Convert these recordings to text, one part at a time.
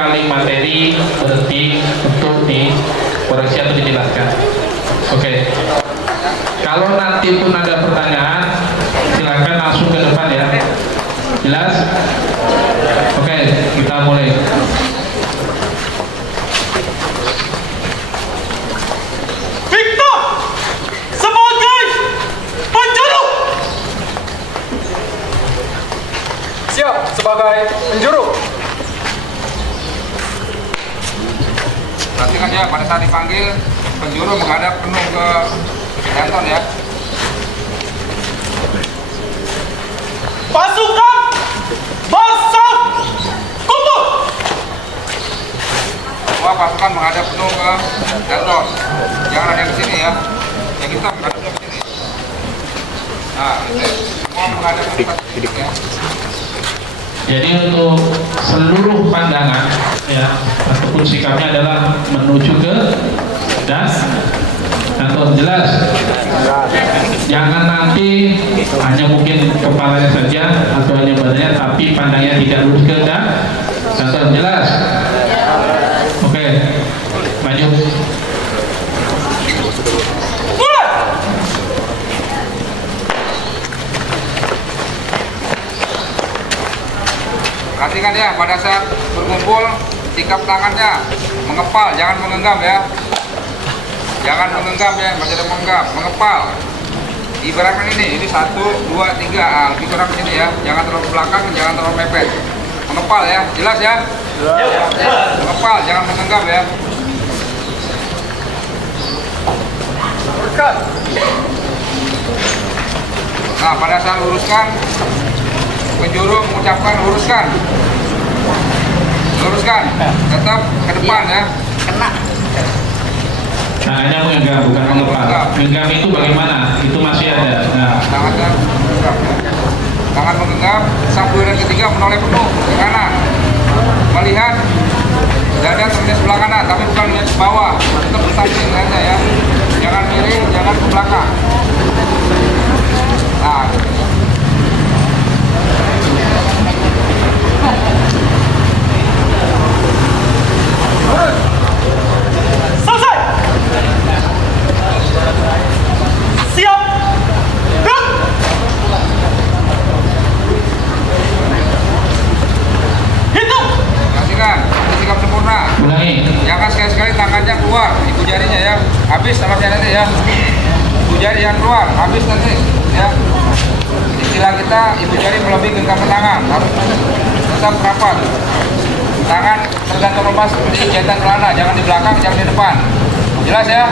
kali materi berhenti untuk dikoreksi atau dijelaskan. Oke. Kalau nanti pun ada pertanyaan, silakan langsung ke depan ya. Jelas? Oke, kita mulai. Victor sebagai penjuru. Siap sebagai penjuru. Perhatikan ya, pada saat dipanggil penjuru menghadap penuh ke jantung ya. Pasukan Basah kumpul. Semua pasukan menghadap penuh ke jantung. Jangan ada yang ke sini ya. Yang hitam menghadapnya ke sini. Nah, semua menghadap ke sini ya. Jadi untuk seluruh pandangan ya ataupun sikapnya adalah menuju ke jantung. Jelas? Jangan nanti hanya mungkin kepalanya saja atau hanya badannya, tapi pandangnya tidak lurus ke jantung. Jelas? Oke, maju. Perhatikan ya, pada saat berkumpul sikap tangannya mengepal, jangan menggenggam ya. Jangan menggenggam ya, masih ada mengepal. Ibaratkan ini 1, 2, 3, lebih kurang sini ya. Jangan terlalu ke belakang, jangan terlalu mepet. Mengepal ya, jelas ya? Mengepal, jangan menggenggam ya. Nah, pada saat luruskan, penjuru mengucapkan luruskan, tetap ke depan ya. Tangannya menggenggam, bukan mengepal. Menggenggam itu bagaimana? Itu masih ada. Nah, tangan menggenggam, sambil dan ketiga menoleh penuh ke kanan, melihat dada temennya sebelah kanan, tapi bukan melihat ke bawah, tetap bertanding aja ya. Jangan miring, jangan ke belakang. Nah, Selesai. Siap. Gerak. Hitung. perhatikan, sikap sempurna. ulangi. Jangan sekali-sekali tangannya keluar, ibu jarinya ya. Habis sama nanti ya. Ibu jari yang keluar, habis nanti ya. Istilah kita, ibu jari melebihi genggaman tangan, harus tetap rapat. Tangan tergantung lepas seperti jahitan celana, jangan di belakang, jangan di depan. Jelas ya?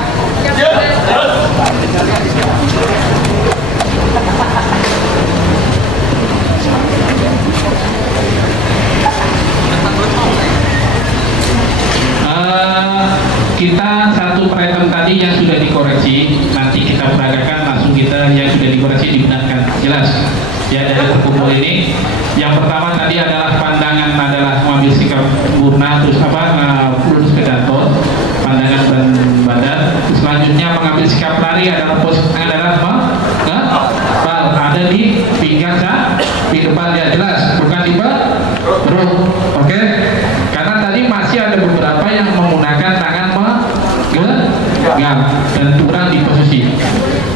Kita satu per item tadi yang sudah dikoreksi, nanti kita peragakan langsung kita yang sudah dikoreksi dibenarkan. Jelas? Ya, dari terkumpul ini yang pertama tadi adalah pandangan adalah mengambil sikap sempurna, terus lurus ke jantung, pandangan dan badan. Selanjutnya mengambil sikap lari adalah posisi adalah ada di pinggang di depan ya, jelas, bukan di perut. Oke? Karena tadi masih ada beberapa yang menggunakan tangan menggenggam dan kurang di posisi.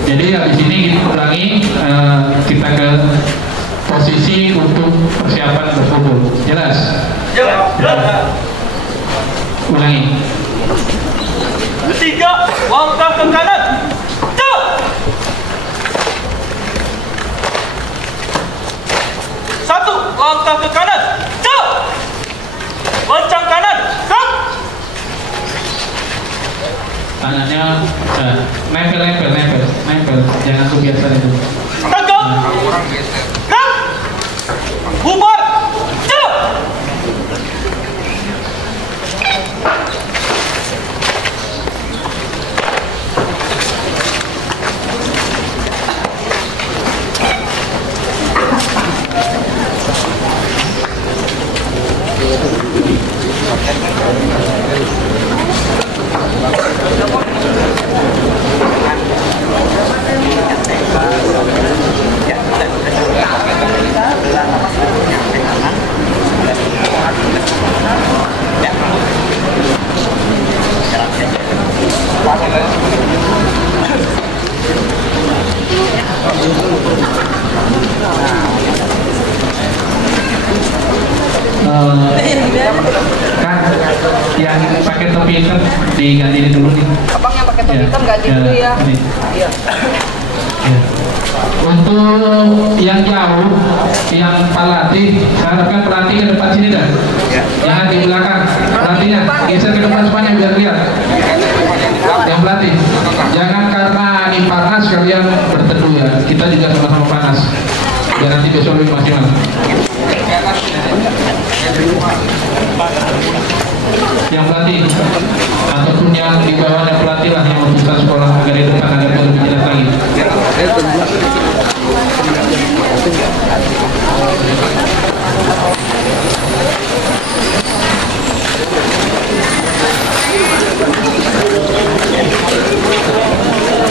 Jadi habis ini kita ulangi, kita ke posisi untuk persiapan berkumpul. Jelas? Ulangi. Ketiga, langkah ke kanan. Jalan. Satu, langkah ke kanan. Jalan. Lencang kanan. Gerak. Tangannya nempel, jangan kebiasaan itu. Tegak. Orang geser. Gerak. Bubar. Jalan. topi hitam diganti ini dulu nih. Abang yang pakai topi hitam ganti dulu ya. Ini. Iya. Ya. Untuk yang jauh, yang pelatih, saya harapkan pelatih ke depan sini dah. Jangan di belakang. Pelatihnya geser ke depan semuanya biar lihat. Yang pelatih, jangan karena ini panas kalian berteduh ya. Kita juga sama-sama panas. Biar nanti besok lebih maksimal. Yang pelatih ataupun yang di bawahnya pelatih lah yang memutuskan sekolah agar di depan agar lebih jelas lagi.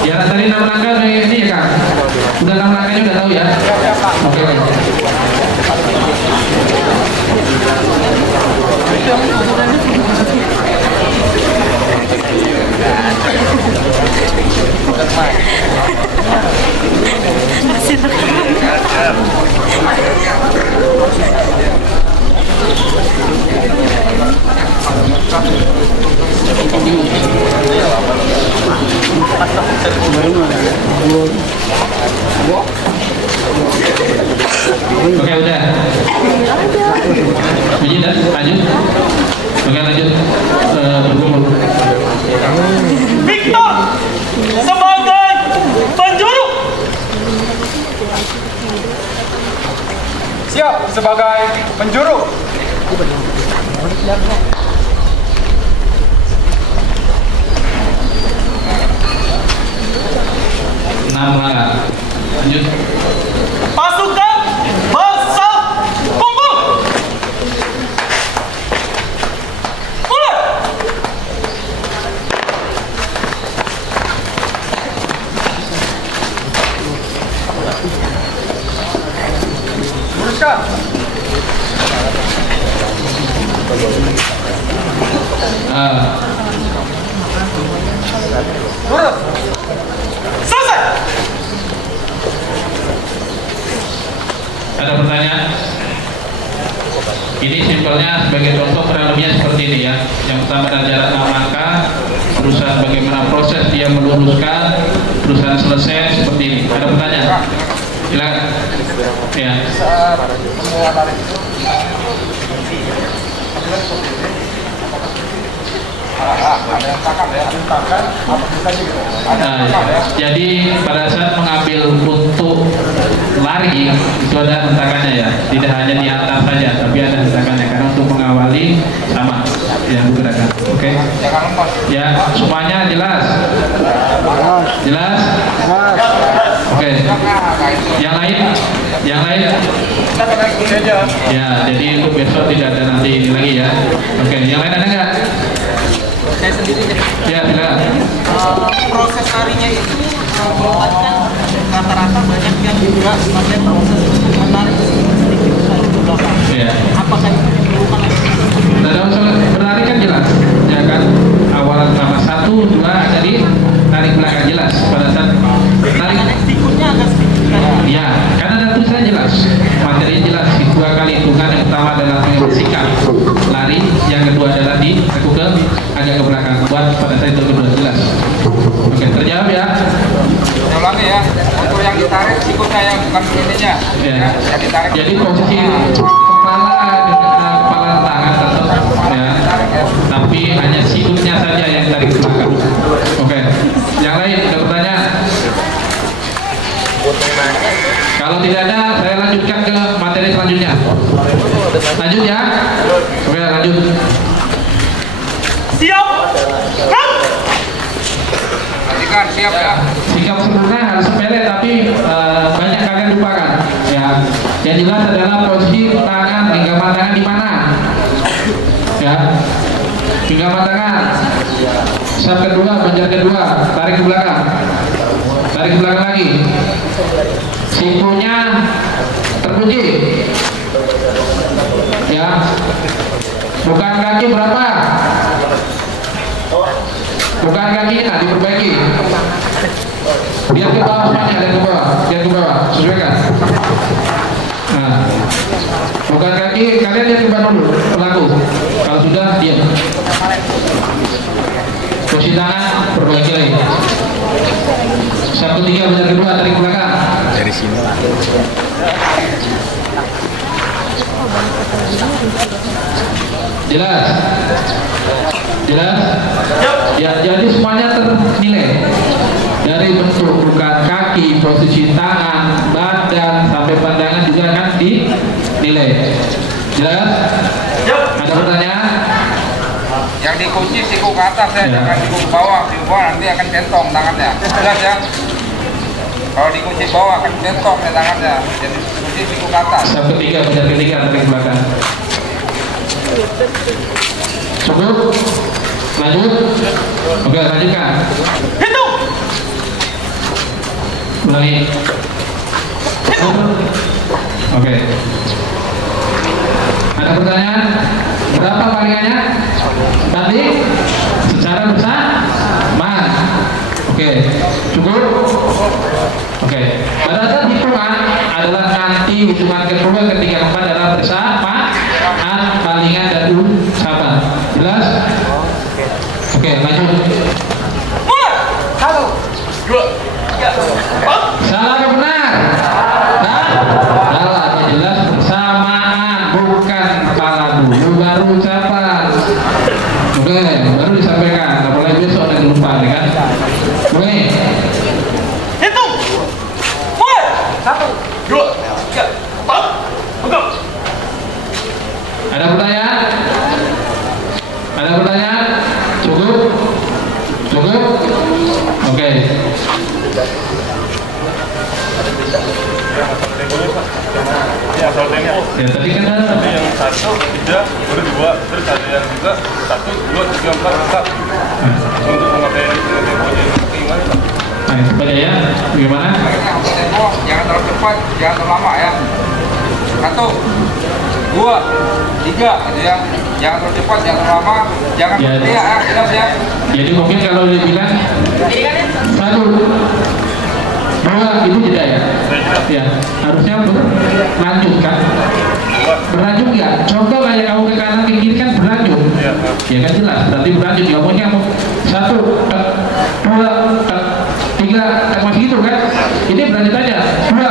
Ya tadi 6 langkah ini ya Kak. Udah 6 langkahnya udah tahu ya. Oke. Oke udah. Lanjut. Oke lanjut. Berkumpul. Victor sebagai penjuru. Siap sebagai penjuru. 6 langkah. Lanjut. Pasukan berkumpul. Mulai. Luruskan. Lurus. Selesai. Ada pertanyaan? Ini simpelnya sebagai contoh kurang lebihnya seperti ini ya. Yang pertama adalah jarak 6 langkah, berusaha bagaimana proses dia meluruskan, berusaha selesai seperti ini. Ada pertanyaan? Silakan. Ya. Jadi pada saat mengambil untuk lari itu ada hentakannya ya, tidak hanya di atas saja, tapi ada hentakannya karena untuk mengawali sama yang bergerakan. Oke? Ya, semuanya jelas? Jelas? Oke. Yang lain? Yang lain? Ya, jadi untuk besok tidak ada nanti ini lagi ya. Oke, yang lain ada nggak? Saya sendiri jadi Ya, silakan. proses larinya itu melompat rata-rata banyak yang juga pakai proses menarik sedikit ke belakang. Ya. Apakah itu menimbulkan Nah, dalam soal berlari kan jelas, ya kan? Awal sama 1, 2 ada di tarik belakang jelas pada saat tarik. sikutnya agak sedikit Ya, karena ada tulisan jelas, materi jelas. 2 kali hitungan, yang pertama adalah sikap lari, yang kedua adalah di aku ke agak ke belakang. Buat pada saat itu kedua jelas. Oke, terjawab ya. Saya ulangi ya, untuk yang ditarik sikutnya yang bukan ininya. Ya. Yang ditarik. Jadi posisi kepala tangan tetap ya, tapi hanya sikutnya saja yang tarik ke belakang. Oke, yang lain ada pertanyaan? Kalau tidak ada, saya lanjutkan ke materi selanjutnya. Lanjut ya. Oke, lanjut. Siap. Kan? Perhatikan, siap ya. Sikap sempurna harus sepele, tapi banyak kalian lupakan. Ya, yang jelas adalah posisi tangan, genggaman tangan di mana. Ya, genggaman tangan. Sat kedua, banjar kedua, tarik ke belakang. Tarik ke belakang lagi. Sikunya terkunci. Ya. Bukan kaki berapa? Bukan kakinya diperbaiki. Biar ke bawah semuanya, lihat ke bawah, lihat ke bawah, sesuaikan. Nah, bukan kaki, kalian lihat ke bawah dulu, pelaku. Kalau sudah diam. Cuci tangan, perbaiki lagi. Satu tiga, benar kedua, tarik ke belakang. Dari sini lah. Jelas? Jelas? Ya, jadi semuanya ternilai. Dari bentuk bukan kaki, posisi tangan, badan, sampai pandangan juga akan dinilai. Jelas? Ada pertanyaan? Yang dikunci siku ke atas ya, jangan siku ke bawah. Siku bawah nanti akan centong tangannya. Jelas ya? Kalau dikunci bawah akan centong ya tangannya. Jadi kunci siku ke atas. Satu tiga, benar ketiga, tarik ke belakang. Cukup? Lanjut? Oke, lanjutkan. Hitung. Ulangi. Oke. Ada pertanyaan? Berapa palingannya? Tadi? Secara bersamaan. Oke. Cukup? Oke. Pada saat hitungan adalah nanti hitungan kedua, ketiga, keempat adalah bersamaan, palingan dan ucapan. Jelas? Oke, lanjut. Mulai. 1, 2, 3, 4. Salah atau benar? Nah, salah. Jelas bersamaan, bukan kepala dulu baru ucapan. Oke, baru disampaikan. Apalagi besok nanti lupa, ya kan? Oke. Hitung. Mulai. 1, 2, 3, 4. Pegang. Ada pertanyaan? Ada pertanyaan? Cukup? Cukup? Oke. Ya, soalnya Ya, tadi kan ada. tapi yang 1, 3, baru 2, terus ada yang juga 1, 2, 3, 4, 5. Untuk memakai gimana? Nah, coba ya. Bagaimana? Akhirnya untuk tempo jangan terlalu cepat, jangan terlalu lama ya. 1, 2, 3 gitu ya. Jangan terlalu cepat, jangan terlalu lama, jangan Ya. berteriak ya, jelas ya. Jadi mungkin kalau dia bilang 1, 2 itu jeda ya? Ya, harusnya berlanjut kan? Berlanjut nggak? Contoh kayak kamu ke kanan ke kiri kan berlanjut. Ya kan jelas, berarti berlanjut. Ya pokoknya 1, 2, 3, masih gitu kan? Ini berlanjut aja. 2,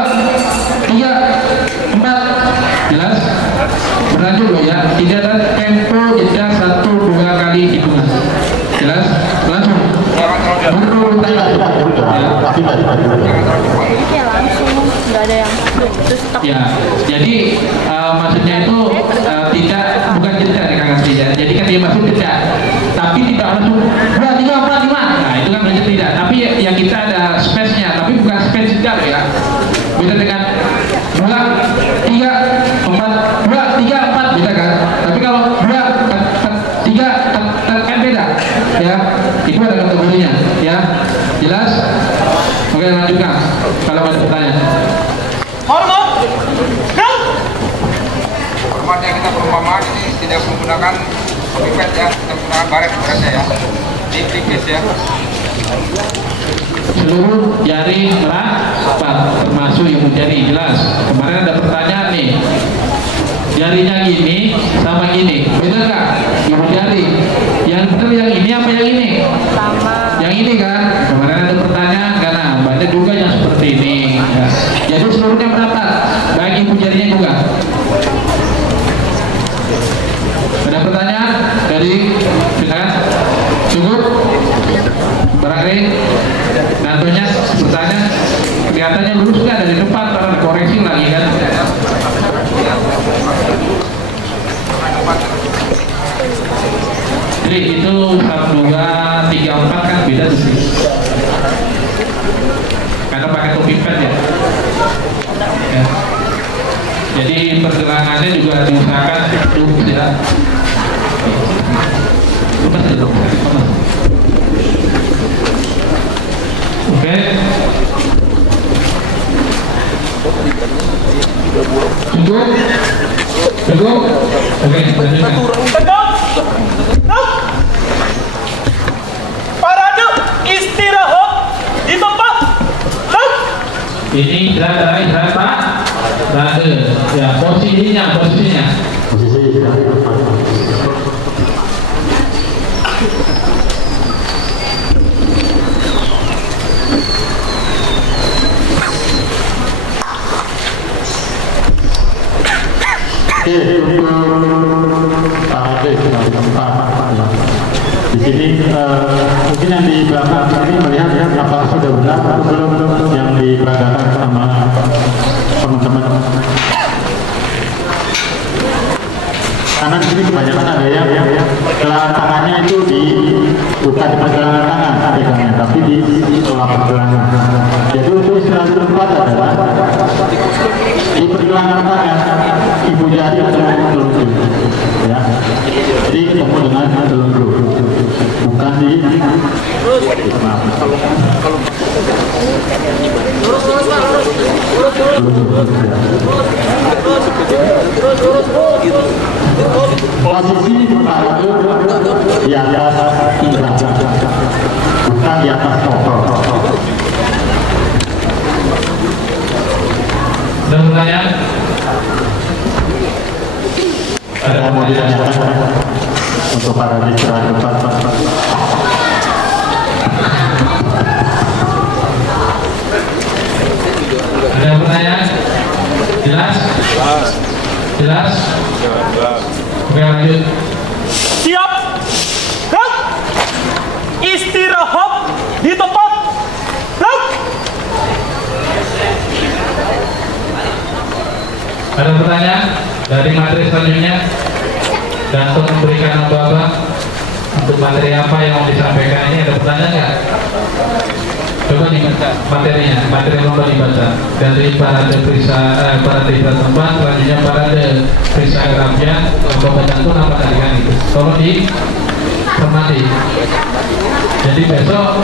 3, 4, jelas? Berlanjut loh ya. Tidak ada tempo jeda 1, 2 kali hitungan. Jelas? Langsung. Berurutan. Kayak langsung nggak ada yang terus stop. Ya, jadi maksudnya itu tidak, bukan jeda ya Kang Asri ya. Jadi kan dia masuk jeda, tapi tidak langsung 2, 3, 4, 5. Nah itu kan berarti tidak. Tapi yang kita ada space-nya, tapi bukan space jeda ya. Beda dengan 2, 3, 4, 2, 3, 4 beda kan. Tapi kalau 2, 3 kan beda ya. Itu ada kategorinya ya. Jelas? Oke, lanjutkan. Kalau ada pertanyaan. Hormat. Gang. Formatnya kita perumpamaan ini tidak menggunakan copy paste ya, kita menggunakan baret-baretnya ya. Di tipis ya. Seluruh jari merapat termasuk ibu jari. Jelas? Kemarin ada pertanyaan nih, jarinya gini sama gini beda nggak ibu jari? Yang benar yang ini apa yang ini? Sama. Yang ini kan? Kemarin ada pertanyaan karena banyak juga yang seperti ini ya. Jadi seluruhnya merapat, baik ibu jarinya juga. Ada pertanyaan dari silakan. Cukup? Berarti nantinya bertanya kelihatannya lurus nggak dari depan karena koreksi lagi kan? Jadi itu 1, 2, 3, 4 kan beda tuh sih. Karena pakai topi pad ya. Ya. Jadi pergelangannya juga diusahakan tidak. Lepas ya dong. Oke. Cukup? Cukup? Oke, lanjutkan. Tegang. Parade istirahat di tempat. Gang. Ini istirahat Pak. Berada. Ya, posisinya. Di sini mungkin yang di belakang ini melihat apakah sudah benar atau belum yang diperagakan sama teman-teman. Karena di sini kebanyakan ada yang gelangan tangannya itu bukan di pergelangan tangan pegangnya, tapi di telapak tangan. Jadi untuk istilah tempat adalah di pergelangan tangan, ibu jari atau telunjuk. Ya. Jadi ketemu dengan telunjuk, bukan di maaf. Posisi kepala di atas indra, bukan di atas topeng. Ada pertanyaan? Ada yang mau ditanyakan untuk para mitra depan? Ada pertanyaan? Jelas? Jelas? Oke, lanjut. Siap. Gerak. Istirahat di tempat. Gerak. Ada pertanyaan dari materi selanjutnya? Dan untuk memberikan aba-aba untuk materi apa yang mau disampaikan ini, ada pertanyaan nggak? Coba dibaca materinya, materi lomba dibaca dari parade tempat, selanjutnya parade perisa kerapian, lomba pantun apa tadi kan itu. Tolong dicermati. Jadi besok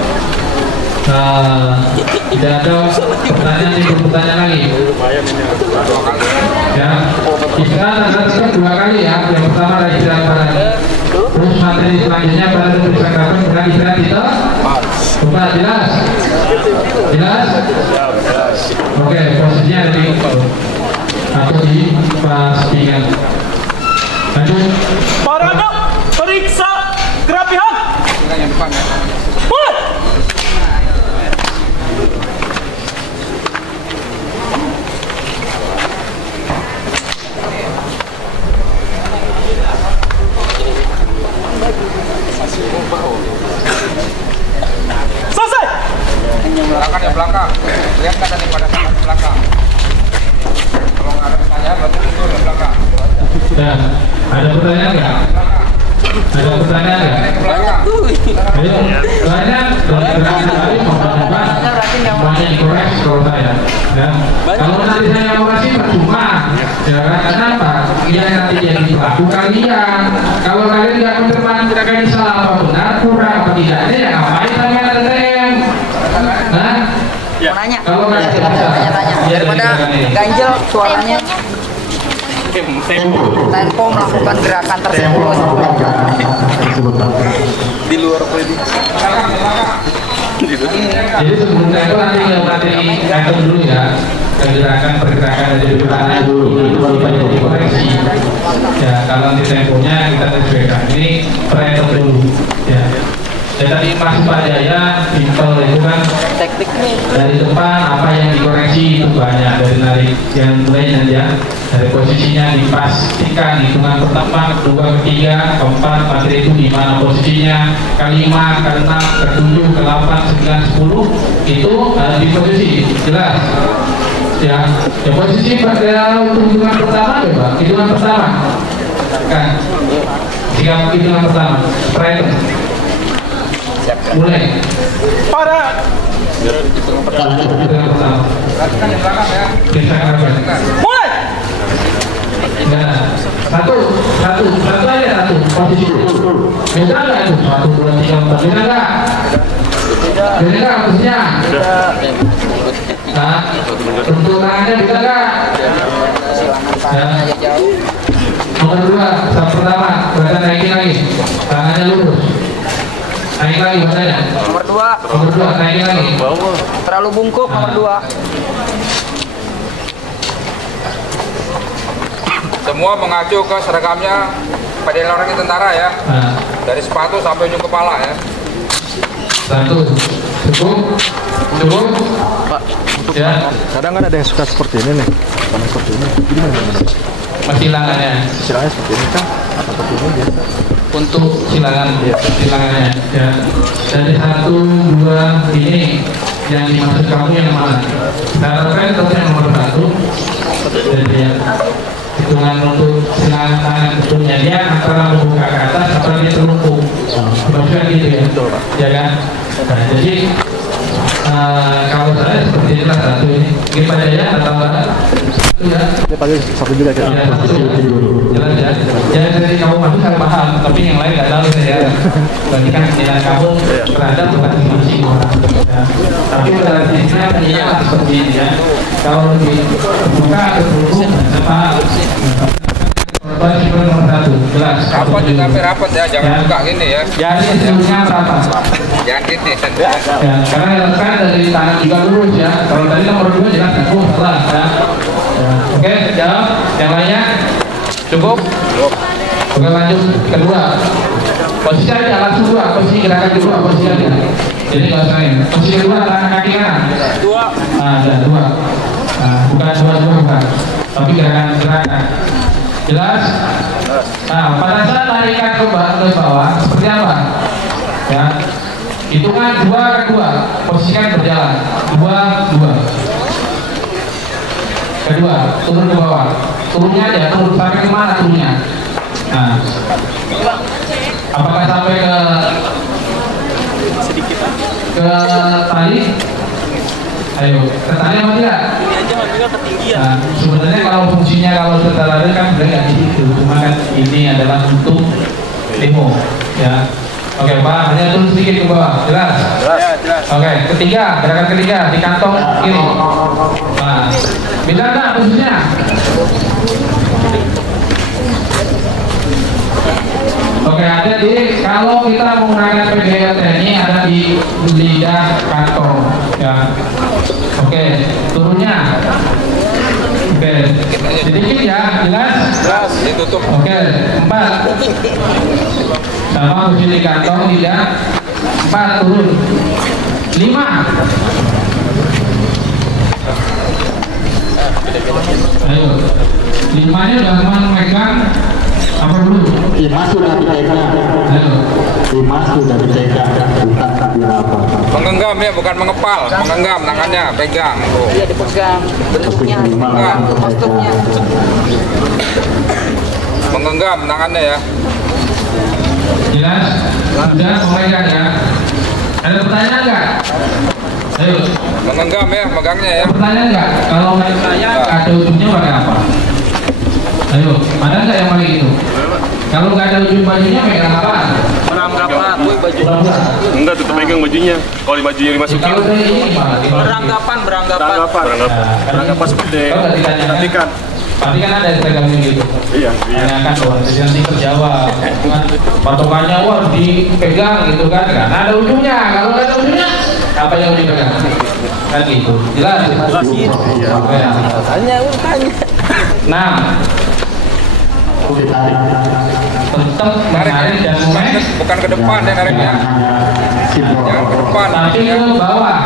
tidak ada pertanyaan lagi. Ya, istirahat ada 2 kali ya. Yang pertama adalah istirahat parade. Terus materi selanjutnya parade perisa kerapian dan istirahat kita. Coba jelas? Jelas? Oke, posisinya di atau di pas pinggang. Lanjut. Parade periksa kerapihan. Yang depan ya. Mulai. Selesai. Belakang yang belakang. Lihat kan tadi pada saat belakang. Kalau nggak ada pertanyaan berarti itu yang belakang. Dan ada pertanyaan nggak? Ada pertanyaan nggak? Belakang. Ayo, banyak dari semuanya dikoreksi kalau saya. Ya. Kalau nanti saya koreksi percuma. Ya, kenapa? Ya nanti jadi pelaku kalian. Kalau kalian nggak menerima gerakan salah apa benar, kurang apa tidaknya, ya ngapain sama RTM? Nah, Nanya. kalau nggak bisa, Daripada ganjel suaranya. Tempo melakukan gerakan tersebut. Di luar prediksi. Jadi sebelum tempo nanti yang materi item dulu ya, pergerakan dari pertanyaan dulu, itu baru banyak dikoreksi. Ya, kalau nanti temponya kita sesuaikan. Ini per item dulu. Ya. Dan tadi Mas Pak Jaya, simple itu kan dari depan apa yang dikoreksi itu banyak, dari narik yang mulai ya, dari posisinya dipastikan hitungan pertama, kedua, ketiga, keempat, materi itu di mana posisinya, kelima, keenam, ketujuh, ke-8, 9, 10 itu di posisi jelas. Ya, posisi pada untuk hitungan pertama coba, hitungan pertama kan, jika hitungan pertama, spread mulai Para hitungan pertama, Perhatikan yang belakang ya. kita akan mulai. nah, satu aja posisi beda nggak itu 1, 2, 3, 4 beda nggak posisinya? Nah, untuk tangannya beda nggak? Nomor 2, saat pertama kita naikin lagi, tangannya lurus, naik lagi badannya. Nomor 2 naikin lagi. terlalu bungkuk. Nomor 2. Semua mengacu ke seragamnya PDL tentara ya. Nah, Dari sepatu sampai ujung kepala ya. 1 cukup ya, Kadang kan ada yang suka seperti ini nih, sama seperti ini. masih langannya. Istilahnya seperti ini kan, atau seperti ini biasa. untuk silangannya ya. Dari 1, 2 ini yang dimaksud kamu yang mana? Cara saya tetap yang nomor 1. Jadi ya, hitungan untuk silangan tangan bentuknya dia antara membuka ke atas atau dia terlungkup. Maksudnya gitu ya, ya kan? Nah, jadi kalau saya seperti inilah satu ini. Mungkin Pak Jaya atau ya. Dia paling satu juga kan. Ya, jelas ya. Jadi dari kamu masuk saya paham, tapi yang lain nggak tahu saya. Berarti kan nilai kamu terhadap bukan masing-masing orang. Ya. Tapi relatifnya penilaian seperti ini ya. Kalau dibuka tertutup apa? Korban nomor 1 jelas. Rapat juga sampai rapat ya, jangan buka gini ya. Jadi sebelumnya apa? Jangan gini. Ya, karena kan dari tangan juga lurus ya. Kalau tadi nomor 2 jelas aku salah ya. Oke, jawab. Yang lainnya cukup? Oke, lanjut kedua. Posisi aja langsung 2, posisi gerakan kedua, posisi aja. Jadi nggak usah ini. Posisi kedua tangan kaki kanan. 2. Ada 2. Bukan 2 bukan. Tapi gerakan. Jelas? Nah, pada saat tarikan ke bawah seperti apa? Ya. Hitungan 2 ke 2, posisikan berjalan. 2. Kedua, turun ke bawah. Turunnya aja, turun sampai ke mana turunnya? Nah, apakah sampai ke tali? Ayo, ke tali apa tidak? Nah, sebenarnya kalau fungsinya kalau setelah kan sebenarnya nggak di situ, cuma kan ini adalah untuk demo, ya. Oke, Pak, hanya turun sedikit ke bawah, jelas? Jelas. Oke, ketiga, gerakan ketiga di kantong kiri. Nah, bisa nggak posisinya? Oke, ada di kalau kita menggunakan PGT ini ada di lidah kantong, ya. Oke, turunnya. Oke, sedikit ya, jelas? Ditutup. Oke, 4. Sama posisi kantong lidah. 4 turun. 5. Ayo, 5-nya udah teman megang apa dulu? 5 sudah dipegang. Ayo. 5 sudah dipegang, bukan tapi apa. Menggenggam ya, bukan mengepal. Menggenggam tangannya, pegang. Tuh. Iya dipegang bentuknya. Posturnya. Menggenggam tangannya ya. Jelas? Sudah memegang ya. Ada pertanyaan nggak? Ayo. Menggenggam ya, megangnya ya. Pertanyaan nggak? Kalau ada ujungnya pakai apa? Ayo, ada nggak yang pakai itu? Kalau nggak ada ujung bajunya pegang apa? Beranggapan, baju. Enggak, tetap pegang bajunya. Kalau bajunya dimasukin. Kalau dari ini malah Beranggapan. Beranggapan seperti kalau nggak ditanyakan. Tapi kan ada Instagramnya gitu. Iya. Tanyakan orang jadi nanti terjawab. Patokannya wah dipegang gitu kan? Karena ada ujungnya. Kalau nggak ada ujungnya, apa yang dipegang? Kan gitu. Jelas? Iya. Tanya. 6. Tetap menarik dan menarik. Bukan ke depan ya nariknya. Jangan ke depan. Tapi ke bawah.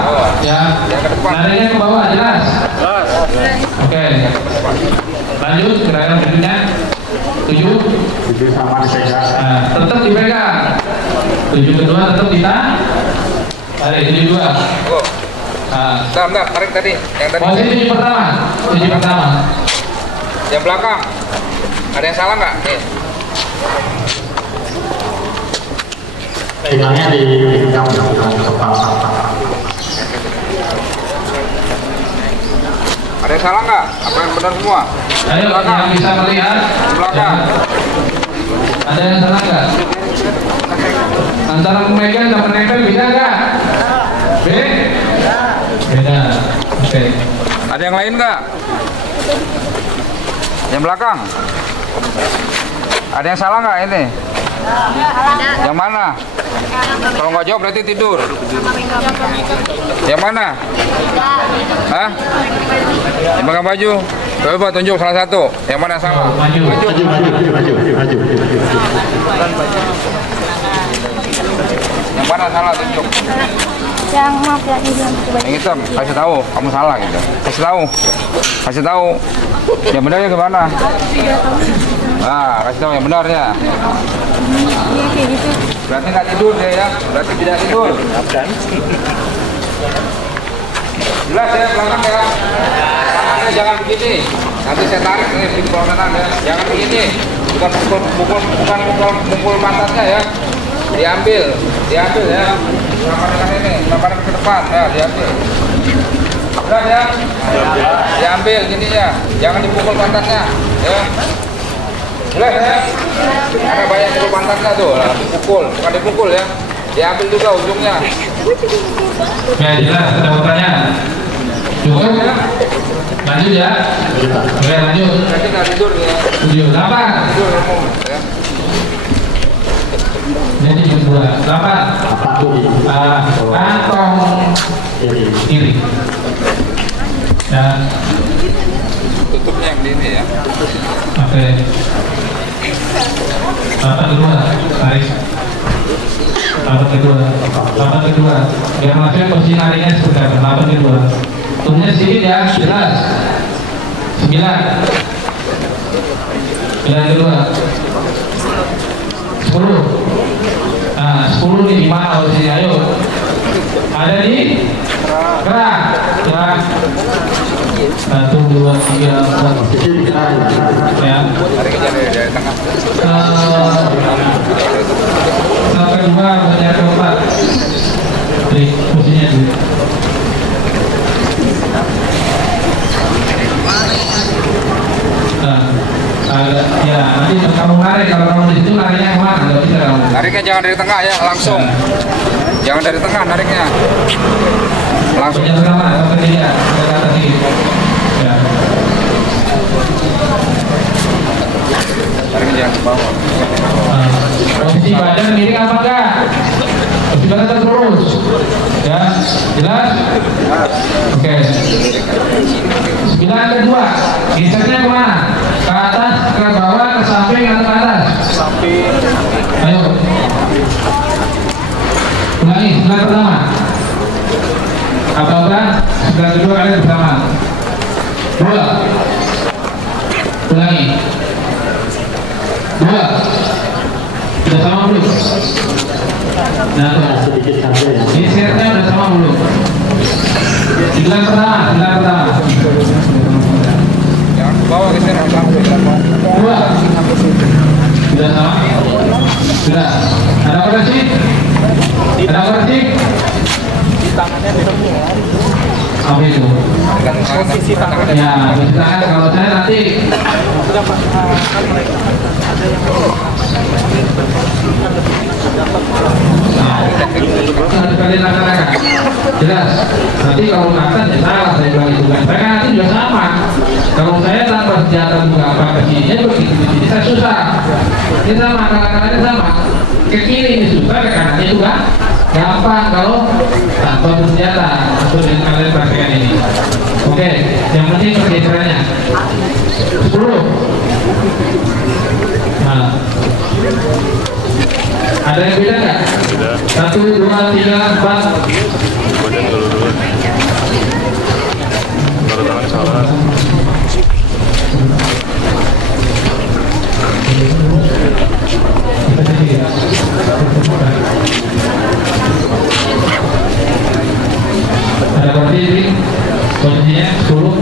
Ya. Jangan ke depan. Nariknya ke bawah, jelas? Oke. Lanjut gerakan berikutnya. 7. Sama dipegang. Nah, tetap dipegang. 7 kedua tetap ditahan. Tarik 7 2. Oh. Nah, Bentar, tarik tadi. Yang tadi. posisi pertama. Posisi pertama. Yang belakang. Ada yang salah nggak? Nih. Pegangnya di kepala. Ada yang salah nggak? Apa yang benar semua? Ayo yang bisa melihat. Belakang. Ada yang salah nggak? Antara memegang dan menempel beda nggak? Beda. Oke. Ada yang lain nggak? Yang belakang. Ada yang salah nggak ini? Yang mana? Kalau nggak jawab berarti tidur. Yang mana? Hah? Yang pakai baju. Coba tunjuk salah satu. Yang mana yang salah? Maju. Maju. Yang mana salah tunjuk? Yang maaf ya ini yang coba. Yang hitam. Kasih tahu. Kamu salah gitu. Kasih tahu. Yang benar ya gimana? Nah, kasih tahu yang benar ya. Iya kayak gitu. Berarti nggak tidur dia ya. Berarti tidak tidur. Jelas ya, belakang ya. Tangannya jangan begini. Nanti saya tarik nih di bawah kanan ya. Jangan begini. Bukan pukul pantatnya ya. Diambil ya. Lamparan ini, lamparan ke depan ya, diambil. Jelas ya. Diambil gini ya. Jangan dipukul pantatnya ya. Jelas ya. Ada banyak pukul pantatnya tuh, dipukul, bukan dipukul ya. Diambil juga ujungnya. Ya jelas, ada pertanyaan. Cukup? Lanjut ya. Oke lanjut. Berarti nggak tidur ya. 7, 8. Tidur kamu ya. Jadi 2, 8. Kantong kiri. Ya. Tutupnya yang ini ya. Oke. 8 kedua. Tarik. 8 kedua. Biar langsung posisi nariknya sebentar. 8 kedua. Turunnya sini ya, jelas. 9 kedua. 10. Nah, 10 nih gimana posisi? Ayo. Ada di gerak. Ya. 1, 2, 3, 4. Ya. Tarik aja dari tengah. Sampai 2, banyak ke 4. Trik posisinya dulu. Nah, ya nanti kamu lari, kalau kamu di situ larinya kemana? Nggak bisa kamu. Nariknya jangan dari tengah ya, langsung. Jangan dari tengah nariknya. Langsung. Yang pertama, yang ketiga, ke atas ini. Ya. Nariknya jangan ke bawah. Posisi badan miring apa enggak? Posisi badan terlurus. Ya, jelas? Oke. 9 kedua, gesernya kemana? Ke atas, ke bawah, ke samping, atau ke atas? Samping. Ayo. Ulangi, 9 pertama. Apa-apa? 9 kedua kalian bersama. 2. Ulangi. 2. Sudah sama belum? Nah, sedikit saja ya. ini setnya udah sama belum? 9 pertama. Jangan ke bawah geser langsung. 2. Sudah sama? Sudah. Ada koreksi? Ada koreksi? Di tangannya di semua. Apa itu? Posisi tangannya. Ya, misalkan kalau saya nanti Sudah Pak, kan mereka ada yang harus kalian laksanakan. Jelas. Nanti kalau kata ya salah saya bilang itu kan. Saya nanti juga sama. Kalau saya tanpa senjata juga apa ke sini begitu di sini saya susah. Ini sama, kadang-kadang sama. Ke kiri ini susah, ke kanannya juga gampang kalau tanpa bersenjata. Untuk kalian praktekkan ini. Oke, yang penting pergeserannya 10. Nah, ada yang beda nggak? 1, 2, 3, 4. Badan dulu. Baru tangan salah. Ada posisi posisinya 10.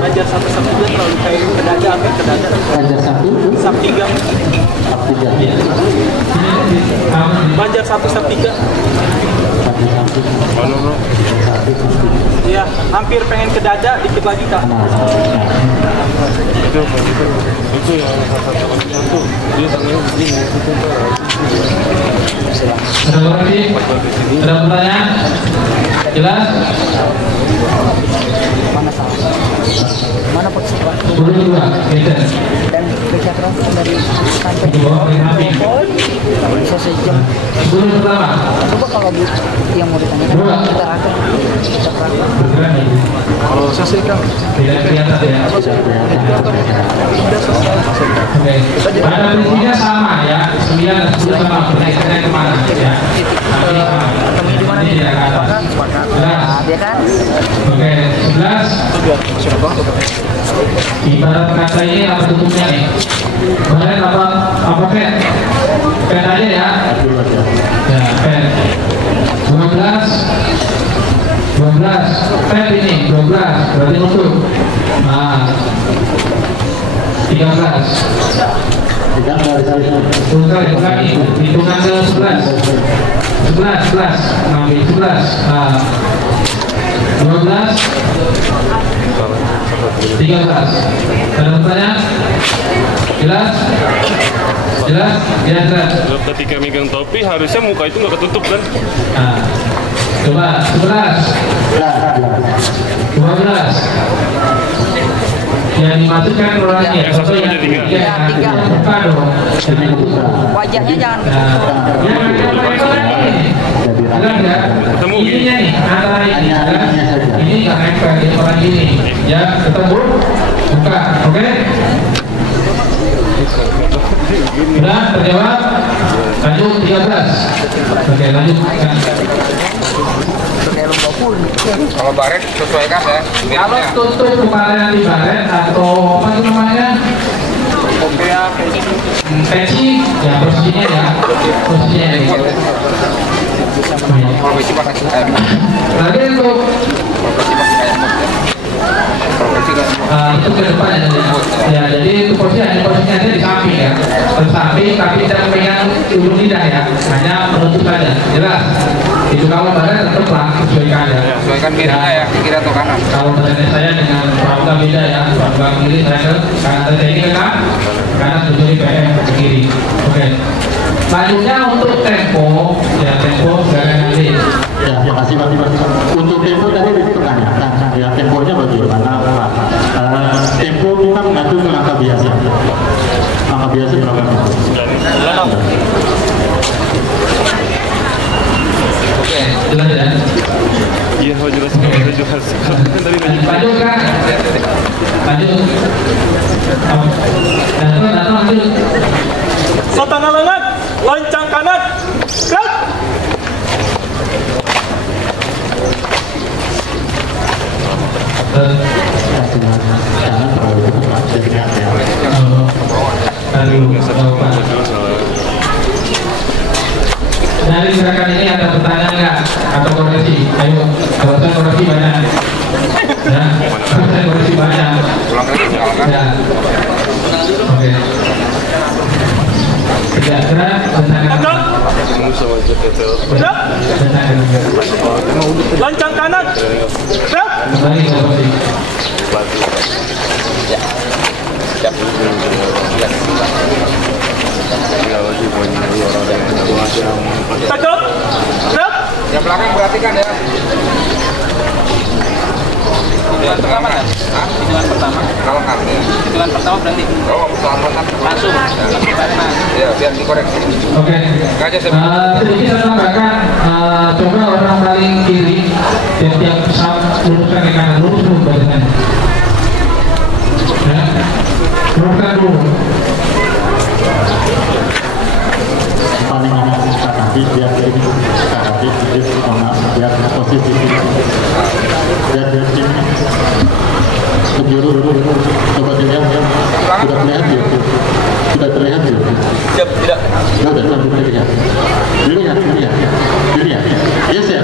Banjar 1 Sab 3 terlalu kayak ke dada, sampai ke dada. Banjar 1, Sab 3. Sab 3. Banjar 1 Sab 3. Mana bro? Iya, hampir pengen ke dada, dikit lagi Kak. Itu yang satu. Dia tangannya begini. Ada koreksi? Ada pertanyaan? Jelas? Mana posisi Pak? 10 kedua, geser. Dan kerja keras dari sampai Di bawah paling samping. bisa sejam. 10 pertama. Coba kalau yang mau ditanyakan Dua. kita rata. Bergerak nih. Kalau saya sih kan Tidak kelihatan ya. Oke. Pada prinsipnya sama ya. 9 dan 10 sama. Bergesernya kemana ya? Nanti sama. Nanti tidak ke atas. Jelas? Dia kan Oke. 11. Ibarat kata ini apa tutupnya nih? Kalian apa pen? Pen aja ya. Ya pen. 12 pen ini 12 berarti nutup. Nah 13. Ulangi hitungan ke 11 ambil 11. Nah 12 13. Ada pertanyaan? Jelas? Ketika megang topi harusnya muka itu nggak ketutup kan? Nah, coba 11 12 yang dimasukkan orangnya ya, satu aja tiga. Buka dong. Wajahnya jangan Jelas ya? Ininya nih, antara ini jelas. Ini nggak nempel di orang ini. Ya, ketemu. Buka, oke? Sudah terjawab. Lanjut 13. Oke, lanjut. Kalau baret sesuaikan ya. Kalau tutup kemarin di baret atau apa itu namanya? Peci, ya posisinya ya. Posisinya ya. Profesi pakai kayak Lagi untuk itu ke depan ya, jadi itu posisinya ada di samping ya, samping tapi tidak pegang ujung lidah ya, hanya menutup saja, jelas. Itu kalau badan tetap lah sesuaikan ya. sesuaikan kirinya ya, kiri atau kanan. Kalau badan saya dengan pramuka beda ya, pramuka kiri saya ke kanan, saya ini ke kanan sesuai PM ke kiri. Oke. Selanjutnya untuk tempo, ya tempo jangan nanti. Ya, terima kasih Pak. Untuk tempo tadi dipertanyakan, ya temponya bagaimana Pak? Tempo kita mengatur langkah biasa. Langkah biasa berapa meter? Oke, jelas ya. Iya, jelas. Tadi Lanjut kan? Lanjut. Datang lanjut. Sotana lengan, loncang kanan, gerak. Jangan terlalu cepat, jadi hati. Dari gerakan ini ada pertanyaan nggak atau koreksi? Ayo, kalau saya koreksi banyak. Ya, saya koreksi banyak. Ulang lagi misalkan. Ya. Oke. Tidak gerak, Gerak. Gerak. Loncang kanan, gerak. Kembali ke posisi. Tegak, gerak. Yang belakang perhatikan ya. Hitungan pertama ya? Hah? Hitungan pertama. Kalau kami. Hitungan pertama berarti. Oh, pertama langsung. Ya, biar dikoreksi. Oke. Sedikit saya tambahkan, coba orang paling kiri tiap pesawat luruskan ke kanan, lurus dulu badannya. Ya, luruskan dulu. Paling kaki biar ini kaki biar posisi biar sini menjuru coba dilihat sudah terlihat ya tidak sudah terlihat dilihat geser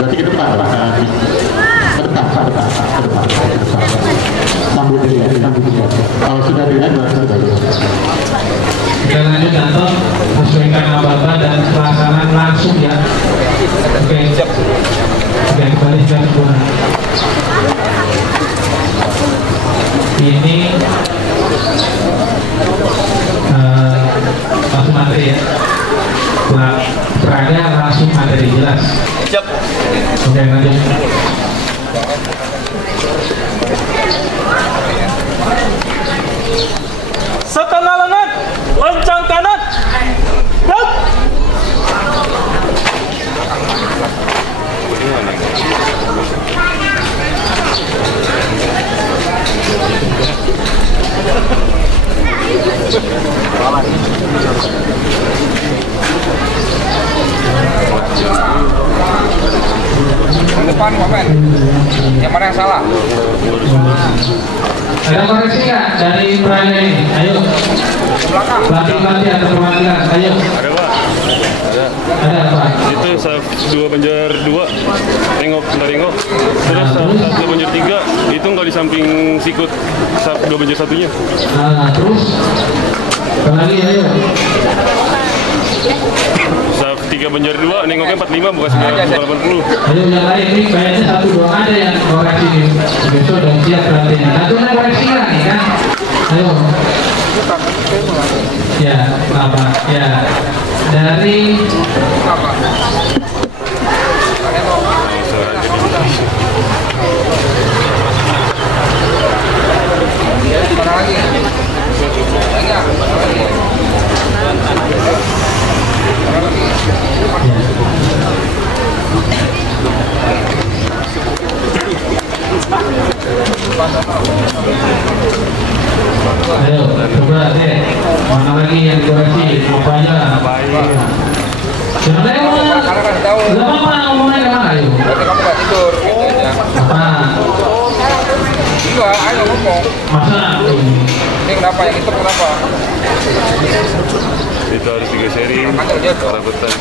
berarti ke depan ke depan sambil dilihat kalau sudah dilihat berarti sudah Kita lanjut Anton, sesuaikan apa dan pelaksanaan langsung ya. Oke, kembali jam 10. Ini langsung materi ya. Peraga langsung materi jelas. Oke, lanjut. Setengah lengan, loncang kanan, gerak. Depan, Pak Men. Yang mana yang salah? Ada koreksi nggak dari peraga ini? Ayo. Pelatih atau perwakilan, ayo. Ada Pak. Ada Pak. Itu saf 2 Banjar 2 nengok Taringok. Terus saf 2 Banjar 3 itu nggak di samping sikut saf 2 Banjar 1-nya. Nah, terus apa lagi, ayo. Saf 3 Banjar 2 nengoknya 45 bukan 80. Ayo yang lain ini kayaknya 1 2 ada yang koreksi nih. Besok dan siap pelatihnya. Satu yang koreksi lagi kan? Ayo. Ya, apa? Ya. Dari Mana lagi? ayo, coba deh. Mana lagi yang dikoreksi? Apa aja? Sebenarnya Karena kan tahu. nggak apa-apa ngomongnya kemana, ayo. Berarti kamu nggak tidur, gitu aja. Apa? Iya, ayo ngomong. Masa? Ini kenapa? Yang itu kenapa? Itu harus digeserin Makanya dia tuh. rapetan.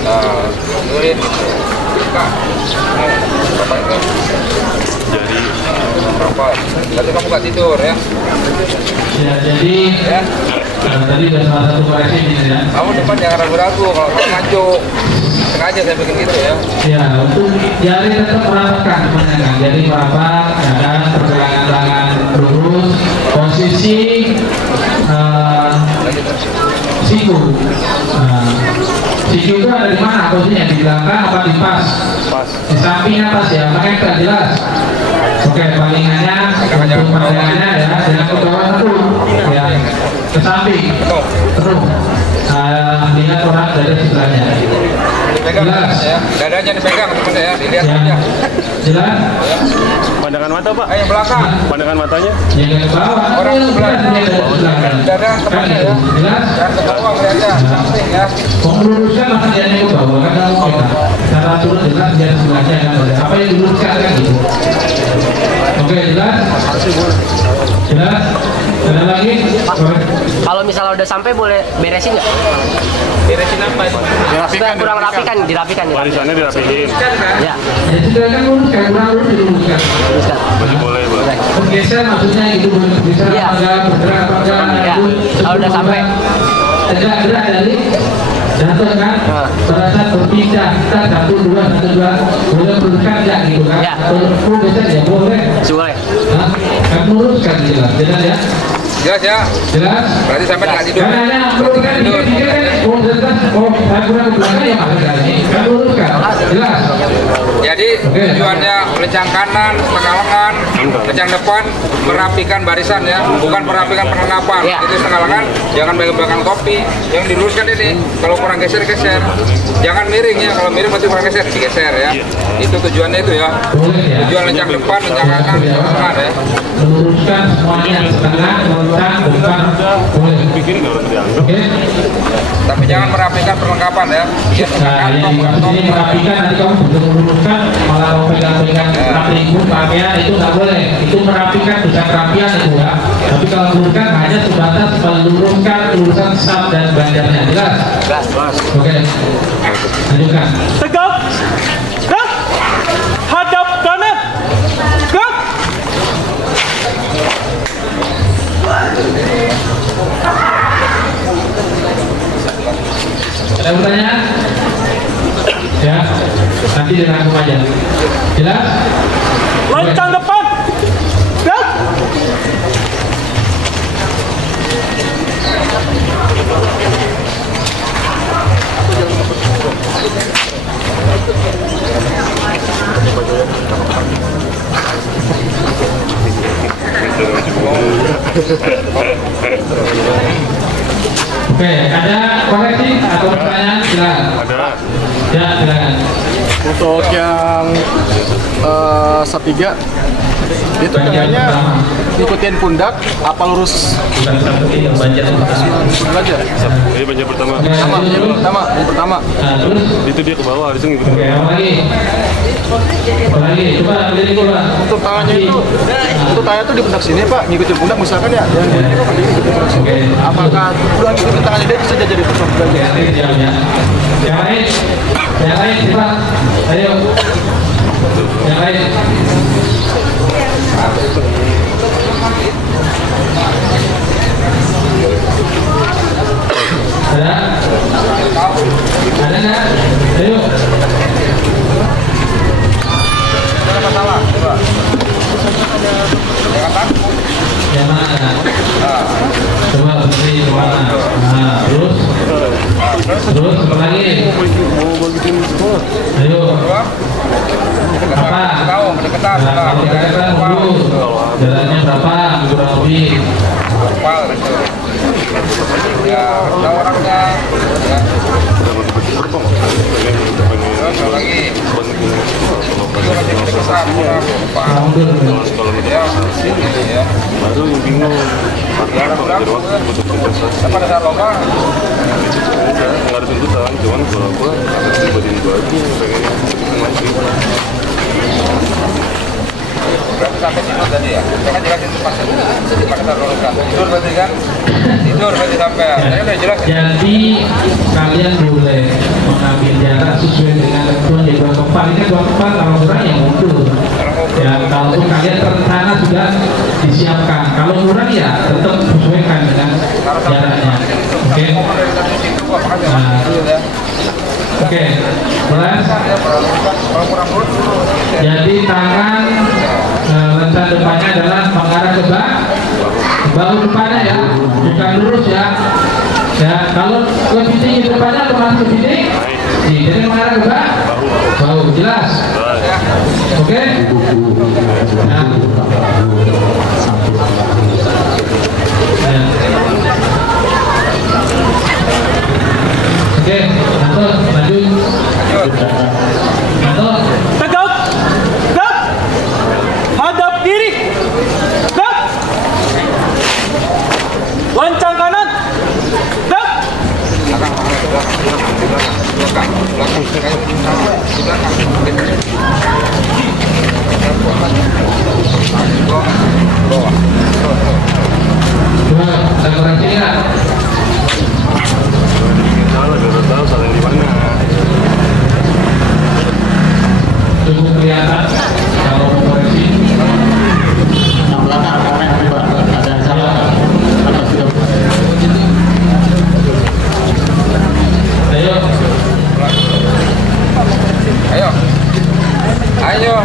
Nah, dengerin gitu. Kak, bapak itu Jadi berapa? Berarti kamu nggak tidur ya? Ya, jadi Ya. tadi ada salah satu koreksi ini ya. Kamu depan jangan ragu-ragu kalau kamu ngaco. Sengaja saya bikin gitu ya. Ya, untuk jari tetap merapatkan semuanya kan. Jadi merapat, dan pergelangan tangan lurus, posisi siku. Siku itu ada di mana posisinya? Di belakang apa di pas? pas. Di samping atas ya, makanya tidak jelas. Oke, palingannya untuk pandangannya ya, jangan ke bawah terus, ya, ke samping, terus. Lihat orang dari sebelahnya. Dipegang Jelas. ya. Dadanya dipegang teman ya, dilihat Ya. aja. Jelas? Pandangan mata Pak. Yang belakang. Pandangan matanya. Jangan ke bawah. Orang sebelah. Dari sebelah. Dada temannya ya. Jelas? Jangan ke bawah lihatnya, samping ya. Meluruskan maka jangan ke bawah kan kamu kita. Cara turun jelas jangan sebelahnya kan. Apa yang diluruskan kan gitu. Oke, jelas? Jelas? Ada lagi? Kalau misalnya udah sampai boleh beresin nggak? Beresin apa itu? Supaya kurang rapikan, dirapikan. Barisannya dirapihin. Ya, Ya sudah kan luruskan, kurang lurus diluruskan. teruskan. Masih boleh Pak. Bergeser maksudnya gitu, bergeser Iya. apa enggak, bergerak apa enggak. Ya, kalau udah sampai. Gerak dari jatuh kan, pada saat berpindah kita 1 2 boleh meluruskan enggak gitu kan? Ya. Kalau geser ya boleh. Boleh. Nah, kan meluruskan jelas, jelas ya. Jelas ya? Jelas. Berarti sampai nggak tidur. Karena hanya meluruskan dikit-dikit kan, jelas. Saya kurang ke belakang ya maksud kali. Kan meluruskan, jelas. Jadi tujuannya lencang kanan, setengah lengan, lencang depan, merapikan barisan ya, bukan merapikan perlengkapan. Ya. Itu setengah lengan, jangan pegang topi. Yang diluruskan ini, kalau kurang geser. Jangan miring ya, kalau miring berarti kurang geser, digeser ya. Itu tujuannya itu ya. Boleh ya. Tujuan lencang depan, lencang kanan, lencang lengan ya. Meluruskan semuanya setengah, meluruskan depan, boleh. Bikin nggak harus dianggap. Oke. Tapi jangan merapikan perlengkapan ya. Dia Nah, yang dimaksud ini merapikan, nanti kamu betul meluruskan, malah mau pegang-pegang atribut pakaian itu nggak boleh. Itu merapikan bukan kerapian itu ya. Tapi kalau meluruskan hanya sebatas meluruskan urusan saf dan banjarnya. Jelas? Jelas. Oke. Lanjutkan. Tegap. Gerak. Hadap kanan. Gerak. Ada pertanyaan? Ya, nanti dirangkum aja. Jelas? Lancang depan. Gerak. Oke, ada koreksi atau pertanyaan? Silakan. Ada. Ya, silakan. Untuk yang 1-3 Itu tangannya ikutin pundak apa lurus? Banjar Belajar. Ini banjir pertama. Yang pertama. Itu dia ke bawah, harusnya ngikutin. Oke, lagi, coba berdiri dulu Pak. Untuk tangannya itu, untuk tangannya tuh di pundak sini Pak, ngikutin pundak misalkan ya, yang bunyi Pak ngikutin pundak sini. Apakah udah ngikutin tangannya dia bisa jadi pusat belajar? Yang lain, coba, ayo. Yang lain. Ada? Ada nggak? Ayo. Ada masalah, coba. Jangan takut. Yang mana? Coba berdiri ke mana? Nah, terus apa lagi? Ayo. Apa? Pendekatan. Kalau pendekatan mundur. Jalannya berapa? Kurang lebih. Kepal gitu. Ya, ada orangnya. Ya. Terus lagi. Itu masih pendekatan. Mundur. Ya, sini ya. Baru yang bingung. Ya, ragu-ragu. Pada saat lomba. Nggak ada tuntutan, cuman kalau aku agak dibuatin baju, pengen masih. Berarti sampai tidur tadi ya? Saya kan jelasin pas pada saat lomba. Tidur berarti kan? Tidur berarti sampai. Saya udah jelas. Jadi kalian boleh mengambil jarak sesuai dengan ketentuan di dua tempat. Ini dua tempat, kalau kurang yang mundur. Ya, kalau kalian terencana sudah disiapkan. Kalau kurang ya tetap sesuaikan dengan jaraknya. Oke. Nah, oke. Jelas. Jadi tangan lengan depannya adalah mengarah ke bahu depannya ya, bukan lurus ya. Ya, kalau lebih tinggi depannya atau masih lebih tinggi? Jadi mengarah ke bahu. Jelas? Oke. Nah. Oke, Anton, lanjut. Anton. Tegak. Tegak. Hadap kiri. Tegak. Lancang kanan. Tegak. Ada koreksi nggak? Salah, gak tahu salah di mana. Cukup kelihatan kalau mau koreksi. Yang belakang komen Pak, ada yang salah. Apa sudah? Ayo.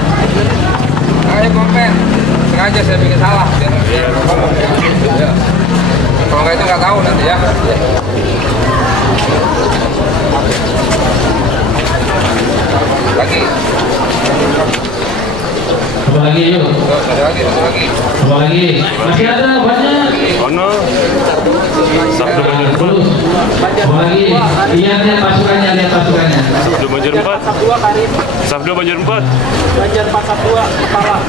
Ayo komen. Sengaja saya bikin salah biar ngomong. Ya. Kalau nggak itu nggak tahu nanti ya. Lagi. Coba lagi yuk. Ada lagi. Coba lagi. Masih ada banyak. Oh no. Sabtu banjir 4. Coba lagi. Lihat pasukannya. Sabtu banjir 4. Sabtu banjir 4. Banjar 412 kepala.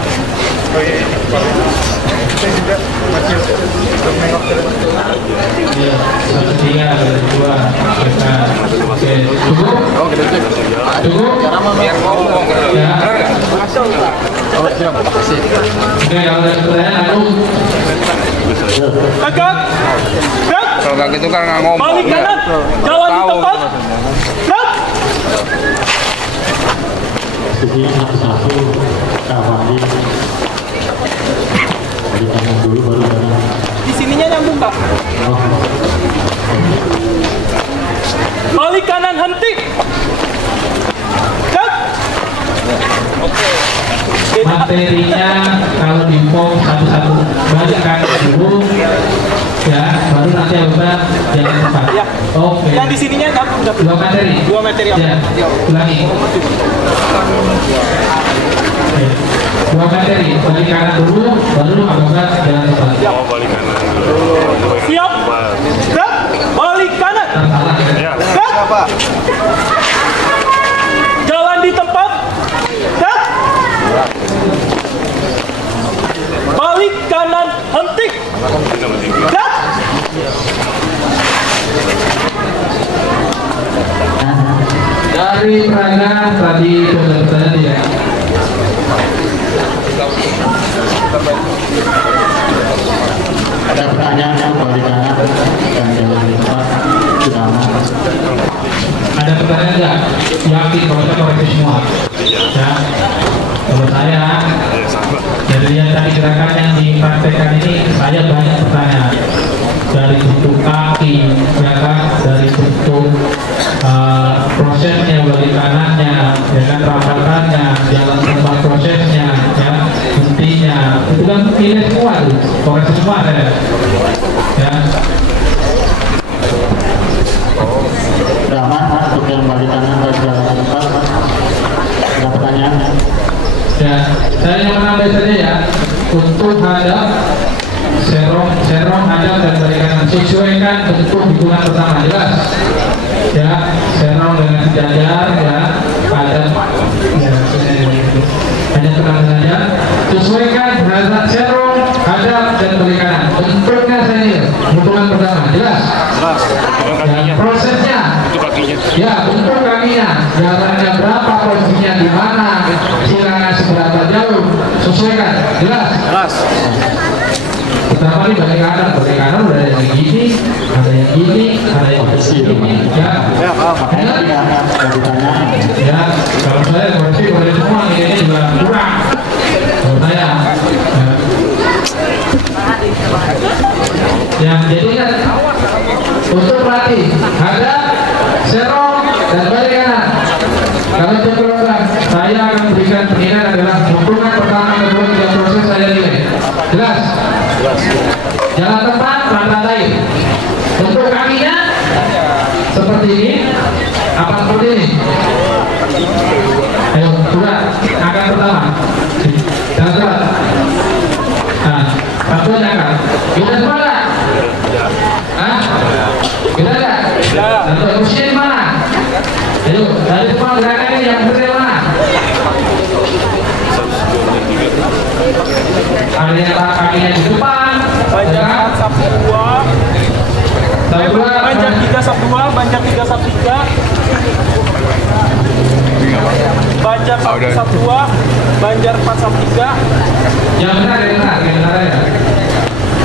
Iya, 1-3, 2, oke. Cukup? Cukup? Biar ngomong. Ya. Benar nggak? Oke, kalau ada pertanyaan lalu. Tegak. Tegak. Kalau nggak gitu kan nggak ngomong. Balik kanan. Jalan di tempat. Tegak. Segi satu kawani. Dari kanan dulu baru kanan. Di sininya nyambung, Pak. Balik kanan henti. Tegak. Oke. Materinya kalau di form satu-satu balik kanan dulu ya, baru nanti apa jalan tempat. Ya. Oke. Yang di sininya nyambung. Dua materi. Dua materi. Ya. Ulangi. Dua materi, balik kanan dulu, baru apa jalan tempat. Oh, balik kanan dulu. Siap. Tegak. Balik kanan. Salah. Ya. Tegak. Jalan di tempat. Tegak. balik kanan henti. Gerak. Dari Praga tadi pertanyaan tidak. Ada pertanyaan yang balik kanan dan jalan depan utama. Ada pertanyaan enggak? Yakin kalau saya koreksi semua. Ya. Kalau saya dari yang tadi gerakan yang dipraktekkan ini saya banyak pertanyaan dari bentuk kaki, ya kan, dari bentuk prosesnya, balik kanannya, ya kan, rapatannya, jalan tempat prosesnya, ya, hentinya, itu kan pilih semua tuh, koreksi semua saya. Ya. Rahman, untuk yang balik kanan dan jalan depan. Ada pertanyaan? Ya, saya yang menambah saja ya, untuk hadap serong hadap dan balik kanan sesuaikan bentuk hitungan pertama, jelas ya, serong dengan sejajar ya, hadap ya, hanya tenang saja, sesuaikan hadap serong hadap dan balik kanan bentuknya saya hitungan pertama, jelas ya, prosesnya ya, bentuk kakinya, jalannya berapa, posisinya di mana, silangan seberapa jauh, sesuaikan, jelas. Pertama nih balik kanan udah ada yang gini, ada yang gini, ada yang gini, ya. Ya, kalau saya berarti boleh semua ini juga kurang. Kalau saya, ya jadi kan untuk pelatih ada serong dan balik kanan. Kalau cekologan, saya akan berikan penilaian adalah hubungan pertama, kedua, tiga proses saya nilai. Jelas? Jalan tepat, rantai. Bentuk kakinya seperti ini, apa seperti ini? Ayo, sudah. Angkat pertama. Jalan tepat. Nah, satu angkat. Bisa semua nggak? Hah? Bisa nggak? Satu, posisi di mana? Ayo, dari semua gerakan ini yang benar mana? Ada yang kakinya di depan, Banjar sub 2. Banjar 3 sub 2, Banjar 3 sub 3. Banjar 1 sub 2, Banjar 4 sub 3. yang benar ya.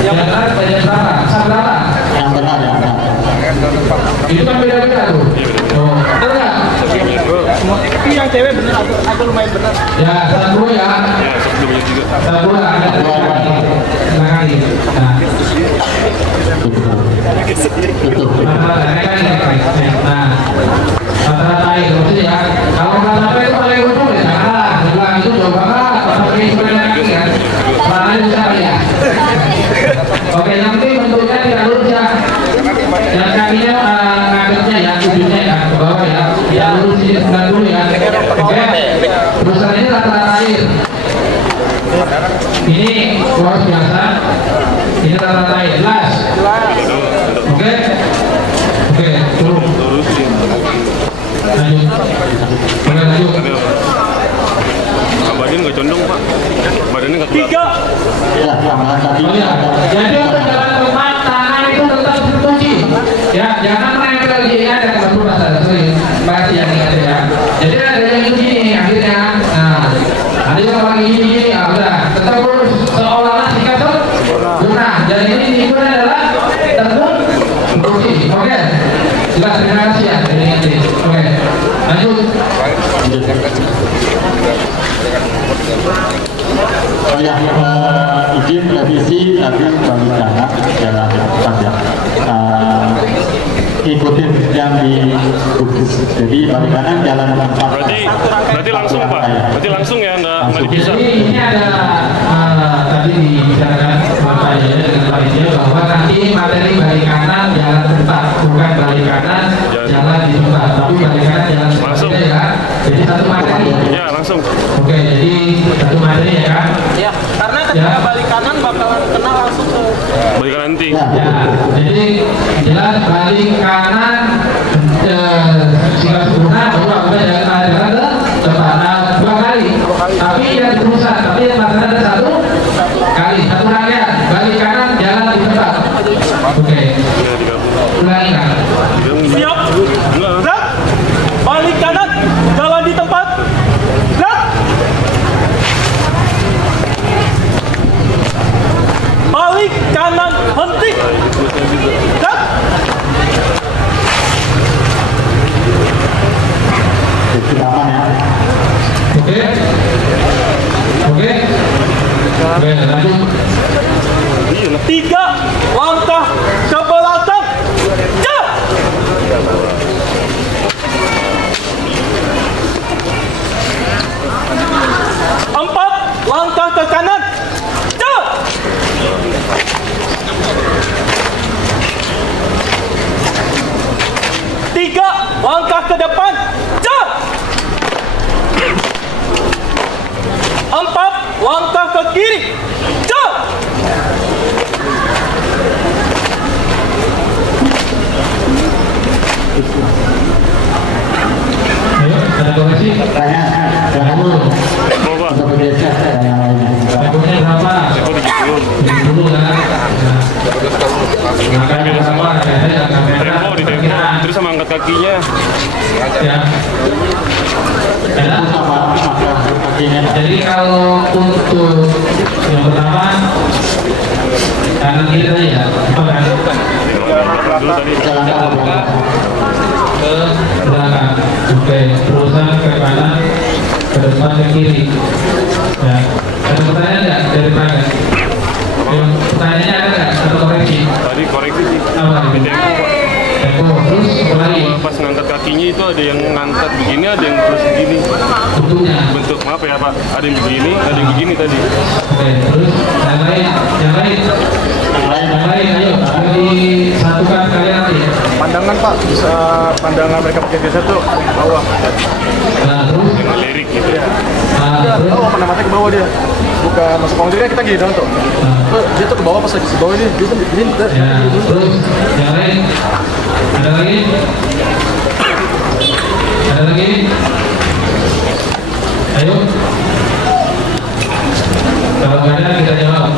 Yang benar Banjar berapa? Sub berapa? Yang benar ya. Itu kan beda-beda tuh. Oh, benar nggak? Tapi yang cewek bener, aku lumayan bener. Ya, satu ya. Satu ada dua kali. Nah, rata-rata itu maksudnya ya. Kalau rata-rata itu paling ujung ya, janganlah. Sebelah itu jauh banget. Pakai sebelah kaki kan. Pelannya besar ya. Oke, nanti bentuknya tidak lurus ya. Yang kakinya ngadepnya ya, ujungnya ya, ke bawah ya. Ya lurus di sebelah dulu ya. Oke. Terusan ini rata-rata air. Ini poros biasa. Ini rata-rata air. Jelas. Oke. Oke, turun. Lanjut. Oke, lanjut. Badannya nggak condong Pak, badannya nggak kelihatan. 3. Ya, tambahan tadi. Oh, ya. Jadi untuk jalan tempat tangan itu tetap terkunci. Ya, jangan menempel gini ada satu masalah sering bahas yang ini ya. Jadi ada yang begini akhirnya. Nah, ada yang lagi gini ya udah tetap lurus seolah-olah dikasih guna. Jadi ini hitungan adalah terkunci. Oke. Jelas, terima kasih ya. Oke. Lanjut. Oh ya, izin revisi tadi bagi kanan jalan depan ya. Ikutin yang di jadi balik kanan jalan depan. Berarti langsung Pak, berarti langsung ya, nggak dipisah. Jadi ini ada tadi dibicarakan Bapak Jaya dengan Pak Jaya bahwa nanti materi balik kanan jalan tempat, bukan balik kanan jalan di tempat, tapi balik kanan jalan langsung ya. Jadi satu materi. Ya langsung. Oke, jadi satu materi ya kan? Ya, karena ketika balik kanan bakalan kena langsung ke Balik kanan nanti. Ya, jadi jelas balik kanan jika sempurna bahwa udah jalan ke depan 2 kali. Tapi yang berusaha, tapi yang ada 1 kali, 1 kali. Oke, lanjut. 3 langkah ke belakang. Ja! 4 langkah ke kanan. Ja! 3 langkah ke depan. Ja! 4 langkah ke kiri. Ja! Ayo, ada koreksi? Tanya, jangan dulu. Untuk bergeser yang lainnya. Temponya berapa? Dulu kan? Makanya berapa? Saya kamera. Tempo di tempo, terus sama angkat kakinya. Ya. Itu sama kakinya. Jadi kalau untuk yang pertama kanan kiri tadi ya, apa kan? Dulu tadi. Jalan ke belakang. Ke belakang, oke, terusan ke kanan, ke depan, ke kiri. Ya, ada pertanyaan nggak dari mana? Pertanyaannya ada nggak? Atau koreksi? Tadi koreksi sih. Apa? Tempo, terus apa lagi? Pas ngangkat kakinya itu ada yang ngangkat begini, ada yang terus begini. Bentuknya. Bentuk apa ya Pak? Ada yang begini, ada yang begini tadi. Oke, terus yang lain, ayo, disatukan kalian nanti. Pandangan Pak, bisa pandangan mereka pakai biasa tuh bawah. Nah, terus, Dengan lirik gitu ya. terus, Oh, pandangannya ke bawah dia. Bukan masuk panggung dia, kita gini dong tuh. Dia tuh ke bawah pas lagi di bawah dia. ya, terus, yang lain, ada lagi? Ada lagi? Ayo. Kalau nggak ada kita jawab.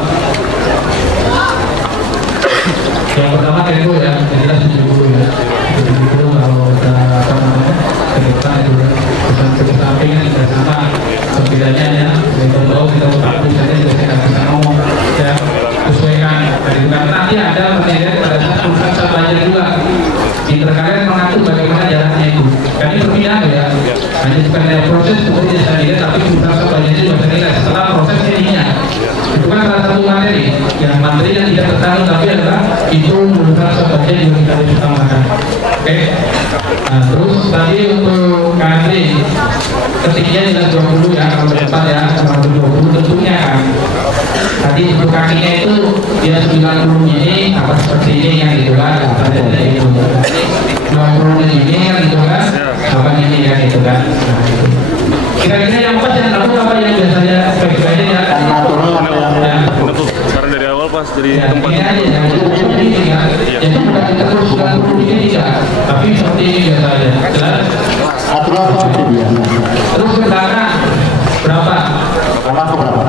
Yang pertama tempo ya, jelas 70 ya. 70 kalau kita apa namanya ke depan itu pesan ke samping kan tidak sama. Setidaknya ya, kita tahu kita tahu misalnya juga kita bisa ngomong ya sesuaikan. Karena nanti ada presiden pada saat proses belajar juga. Di terkait mengatur bagaimana jalannya itu. Kan ini berbeda ya. Hanya bukan dari proses seperti yang saya tapi proses belajar juga bernilai setelah proses ininya. Itu kan salah satu materi yang tidak tertanggung tapi adalah itu merupakan sebagai yang kita utamakan. Oke. Nah, terus tadi untuk kaki ketiknya jelas 20 ya, kalau depan ya sama 20 tentunya kan. Tadi untuk kakinya itu dia 90 ini apa seperti ini kan gitu kan, ada itu 20 ini kan gitu kan, apa ini kan gitu kan. Nah, itu. Kira-kira yang pas yang tahu apa yang biasanya baik-baiknya ya. Karena dari awal pas dari tempat Ini aja ya, jadi bukan kita terus 90 ini tidak, tapi seperti ini biasa aja. Jelas? Aturan seperti biasa. Terus ke belakang berapa? Belakang ke berapa?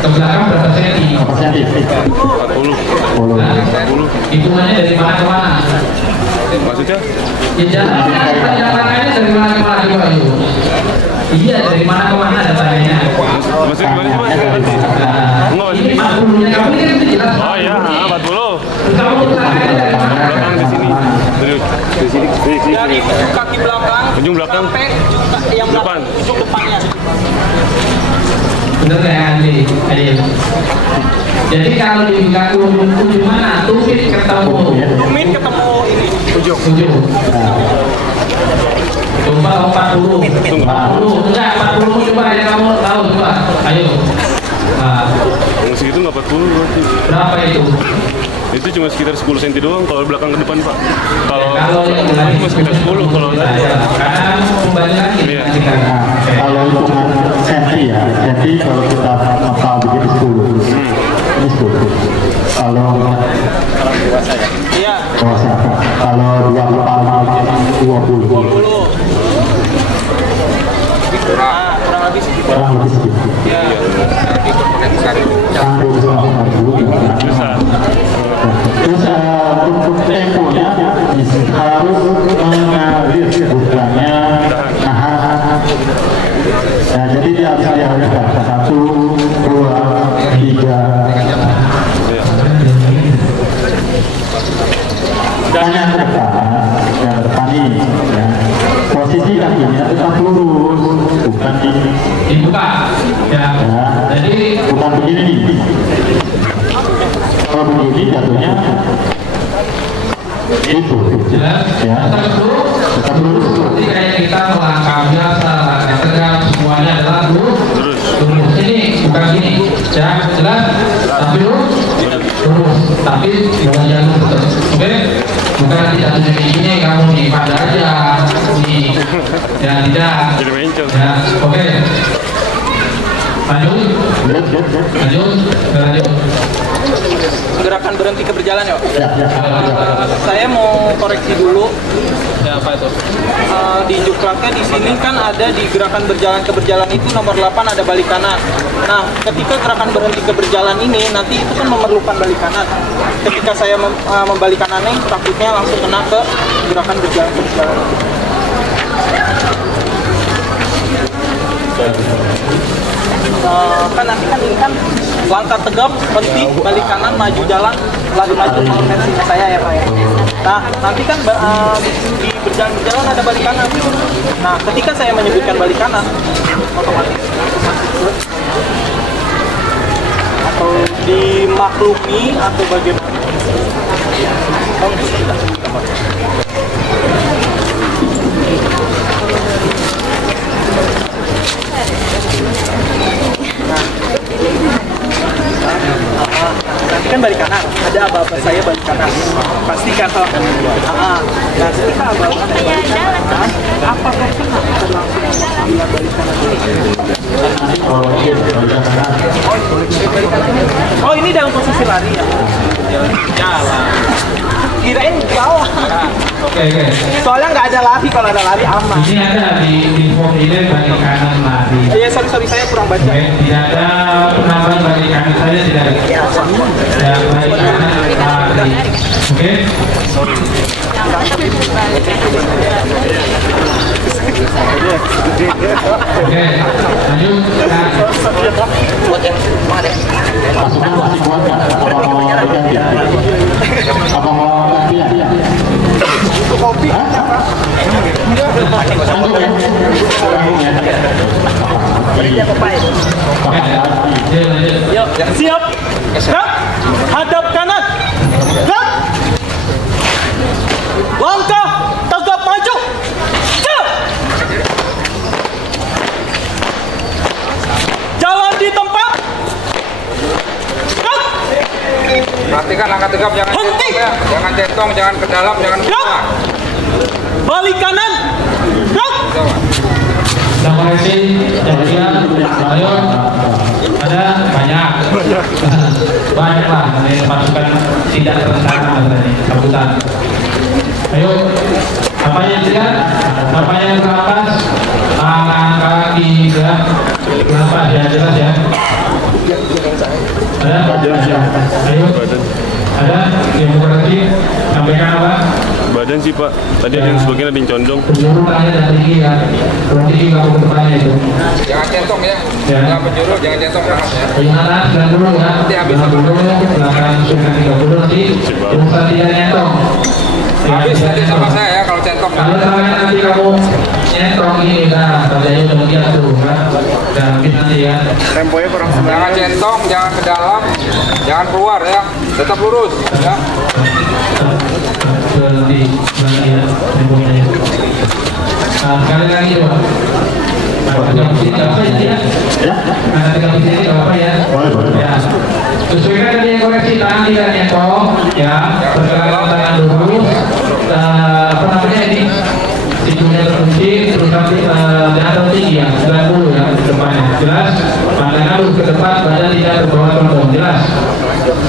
Ke belakang berapa senti? Persentif. 40. Nah, hitungannya dari mana ke mana? Maksudnya? Ya jalannya dari mana ke mana coba itu? Iya, dari mana ke mana datanya? Maksudnya gimana sih Mas? Nah, ini 40-nya kamu ini kan jelas. Oh iya, 40. Kamu belakangnya dari mana? Belakang di sini. Di sini. Dari kaki belakang Ujung belakang. sampai yang Depan. ujung depannya. Bener kayak Andi, jadi kalau dibilang ujung mana, tumit ketemu Tumit ketemu ini. ujung. Coba 40, enggak 40 coba aja kamu tahu coba, ayo. Nah, Yang segitu nggak 40 berarti. berapa itu? Itu cuma sekitar 10 cm doang kalau belakang ke depan Pak. Kalau yang tadi cuma sekitar 10 kalau tadi. karena kembali lagi Iya. nanti kan. Oke. Kalau hitungan senti ya, senti kalau kita ngepal begini 10. Ini 10. Kalau Iya. kalau 20. Kurang lebih segitu. Kurang lebih segitu. Bisa. Terus untuk temponya harus mengalir bukannya nahan. Nah, jadi dia harus dialihkan 1, 2, 3. Dan yang depan ini ya, posisi kakinya tetap lurus. bukan dibuka ya. Jadi bukan begini nih. Kalau begini jatuhnya itu jelas ya. Tetap lurus. Seperti kayak kita melangkah biasa, langkah tegak, semuanya adalah lurus. Ini bukan gini ya, jelas. Tapi lurus, tapi bukan jalur betul. Oke, bukan tidak jadi ini kamu nih pada aja nih ya, tidak ya. Oke, lanjut. Gerakan berhenti ke berjalan ya. Saya mau koreksi dulu. Ya, apa itu? Di juklatnya di sini kan ada di gerakan berjalan ke berjalan itu nomor 8 ada balik kanan. Nah, ketika gerakan berhenti ke berjalan ini nanti itu kan memerlukan balik kanan. Ketika saya membalik kanannya, takutnya langsung kena ke gerakan berjalan ke berjalan. Kan nanti kan ini kan langkah tegap, berhenti, balik kanan, maju jalan, lagi maju konvensinya saya ya Pak ya. Nah nanti kan di berjalan ada balik kanan. Nah ketika saya menyebutkan balik kanan, otomatis atau dimaklumi atau bagaimana? Nanti kan balik kanan, ada aba-aba saya balik kanan, pasti kan kalau nah ketika aba-aba saya balik kanan, apa kena langsung balik kanan ini? Oh ini dalam posisi lari ya? Jalan. Kirain bawah. Oke. Soalnya nggak ada lari, kalau ada lari aman. Ini ada di formulir balik kanan lari. Iya, sorry saya kurang baca. Oke, tidak ada penambahan balik kanan saja tidak ada. Ya, balik kanan lari. Oke. Oke, lanjut. Buat yang mana deh? pasukan masih kuat kan? Apa mau gantian? Kopi apa? Yuk, siap. Gerak, hadap kanan. Gerak. Langkah, tegap maju. Gerak. Jalan di tempat. Gerak. Perhatikan langkah tegap, jangan centong ya. Jangan centong, jangan ke dalam, jangan keluar. Balik kanan. Gerak. Yang koreksi, yang ketiga, ayo, ada banyak lah, ini pasukan tidak terencana tadi, sambutan. Ayo, apa yang tidak, apa yang ke atas, tangan kaki ya, kenapa ya jelas ya? Ada, ayo, ada yang koreksi, sampaikan apa? Badan sih Pak, tadi ada yang sebagian ada yang condong. Penjuru tangannya dan tinggi ya, tinggi kamu ke depannya itu. Jangan centong ya, jangan penjuru, jangan centong ya. Jangan atas, jangan dulu ya. Jangan dulu, belakang sudah 30 nanti, urusan tidak nyentong. Habis tadi sama saya ya kalau centong. Kalau tangannya nanti kamu nyentong ini kan, katanya udah melihat tuh kan. Dan habis nanti ya. Temponya kurang Jangan centong, jangan ke dalam, jangan keluar ya. Tetap lurus ya. Berhenti ya, temponya ya. Nah, sekali lagi coba. Nah, sini apa ya? Nah, tinggal di sini apa ya? Ya. Sesuaikan tadi yang koreksi, tangan tidak nyentong ya. Pergerakan tangan lurus. Apa namanya ini? Hidungnya terkunci, terus nanti jangan tinggi ya, 90 ya ke depannya. Jelas? Pandangan lurus ke depan, badan tidak terbawa condong. Jelas?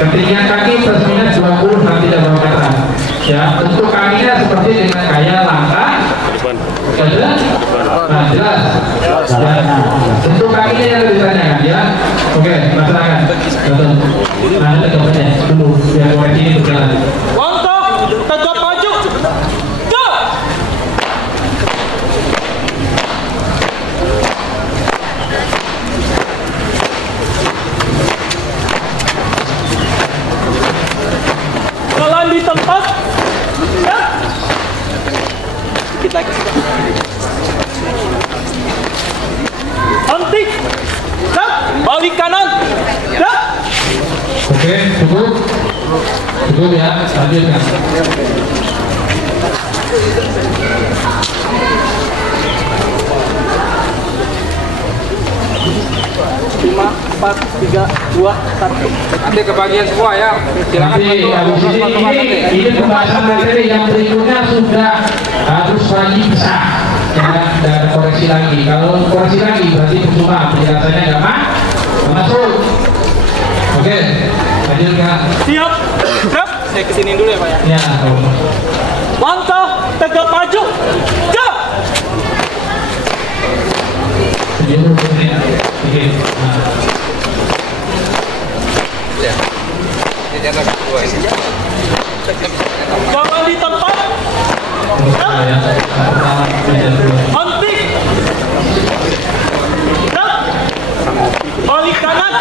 Ketinggian kaki plus minus 20 nanti tidak bawa kata. Ya, bentuk kakinya seperti dengan gaya langkah. Jelas? Nah, jelas. Ya. Bentuk kakinya yang ditanyakan ya. Oke, masyarakat. Betul. Nah, ini gambarnya dulu biar koreksi ini berjalan. Langkah, tegap maju. Go. Jalan di tempat. Ya. Sedikit lagi. Henti. Balik kanan. Oke, cukup. Cukup ya, lanjutkan. 5, 4, 3, 2, 1. Nanti kebagian semua ya. Silakan. Nanti habis ini pembahasan materi yang berikutnya sudah harus wajib sah. Dan koreksi lagi. Kalau koreksi lagi berarti percuma penjelasannya nggak masuk. Oke, lanjutkan. Siap. Siap. Saya kesini dulu ya Pak ya. Ya. Langkah tegak maju. Jauh. Oke. Ya. Ini jatuh kedua ini. Jangan di tempat. Henti. Balik kanan.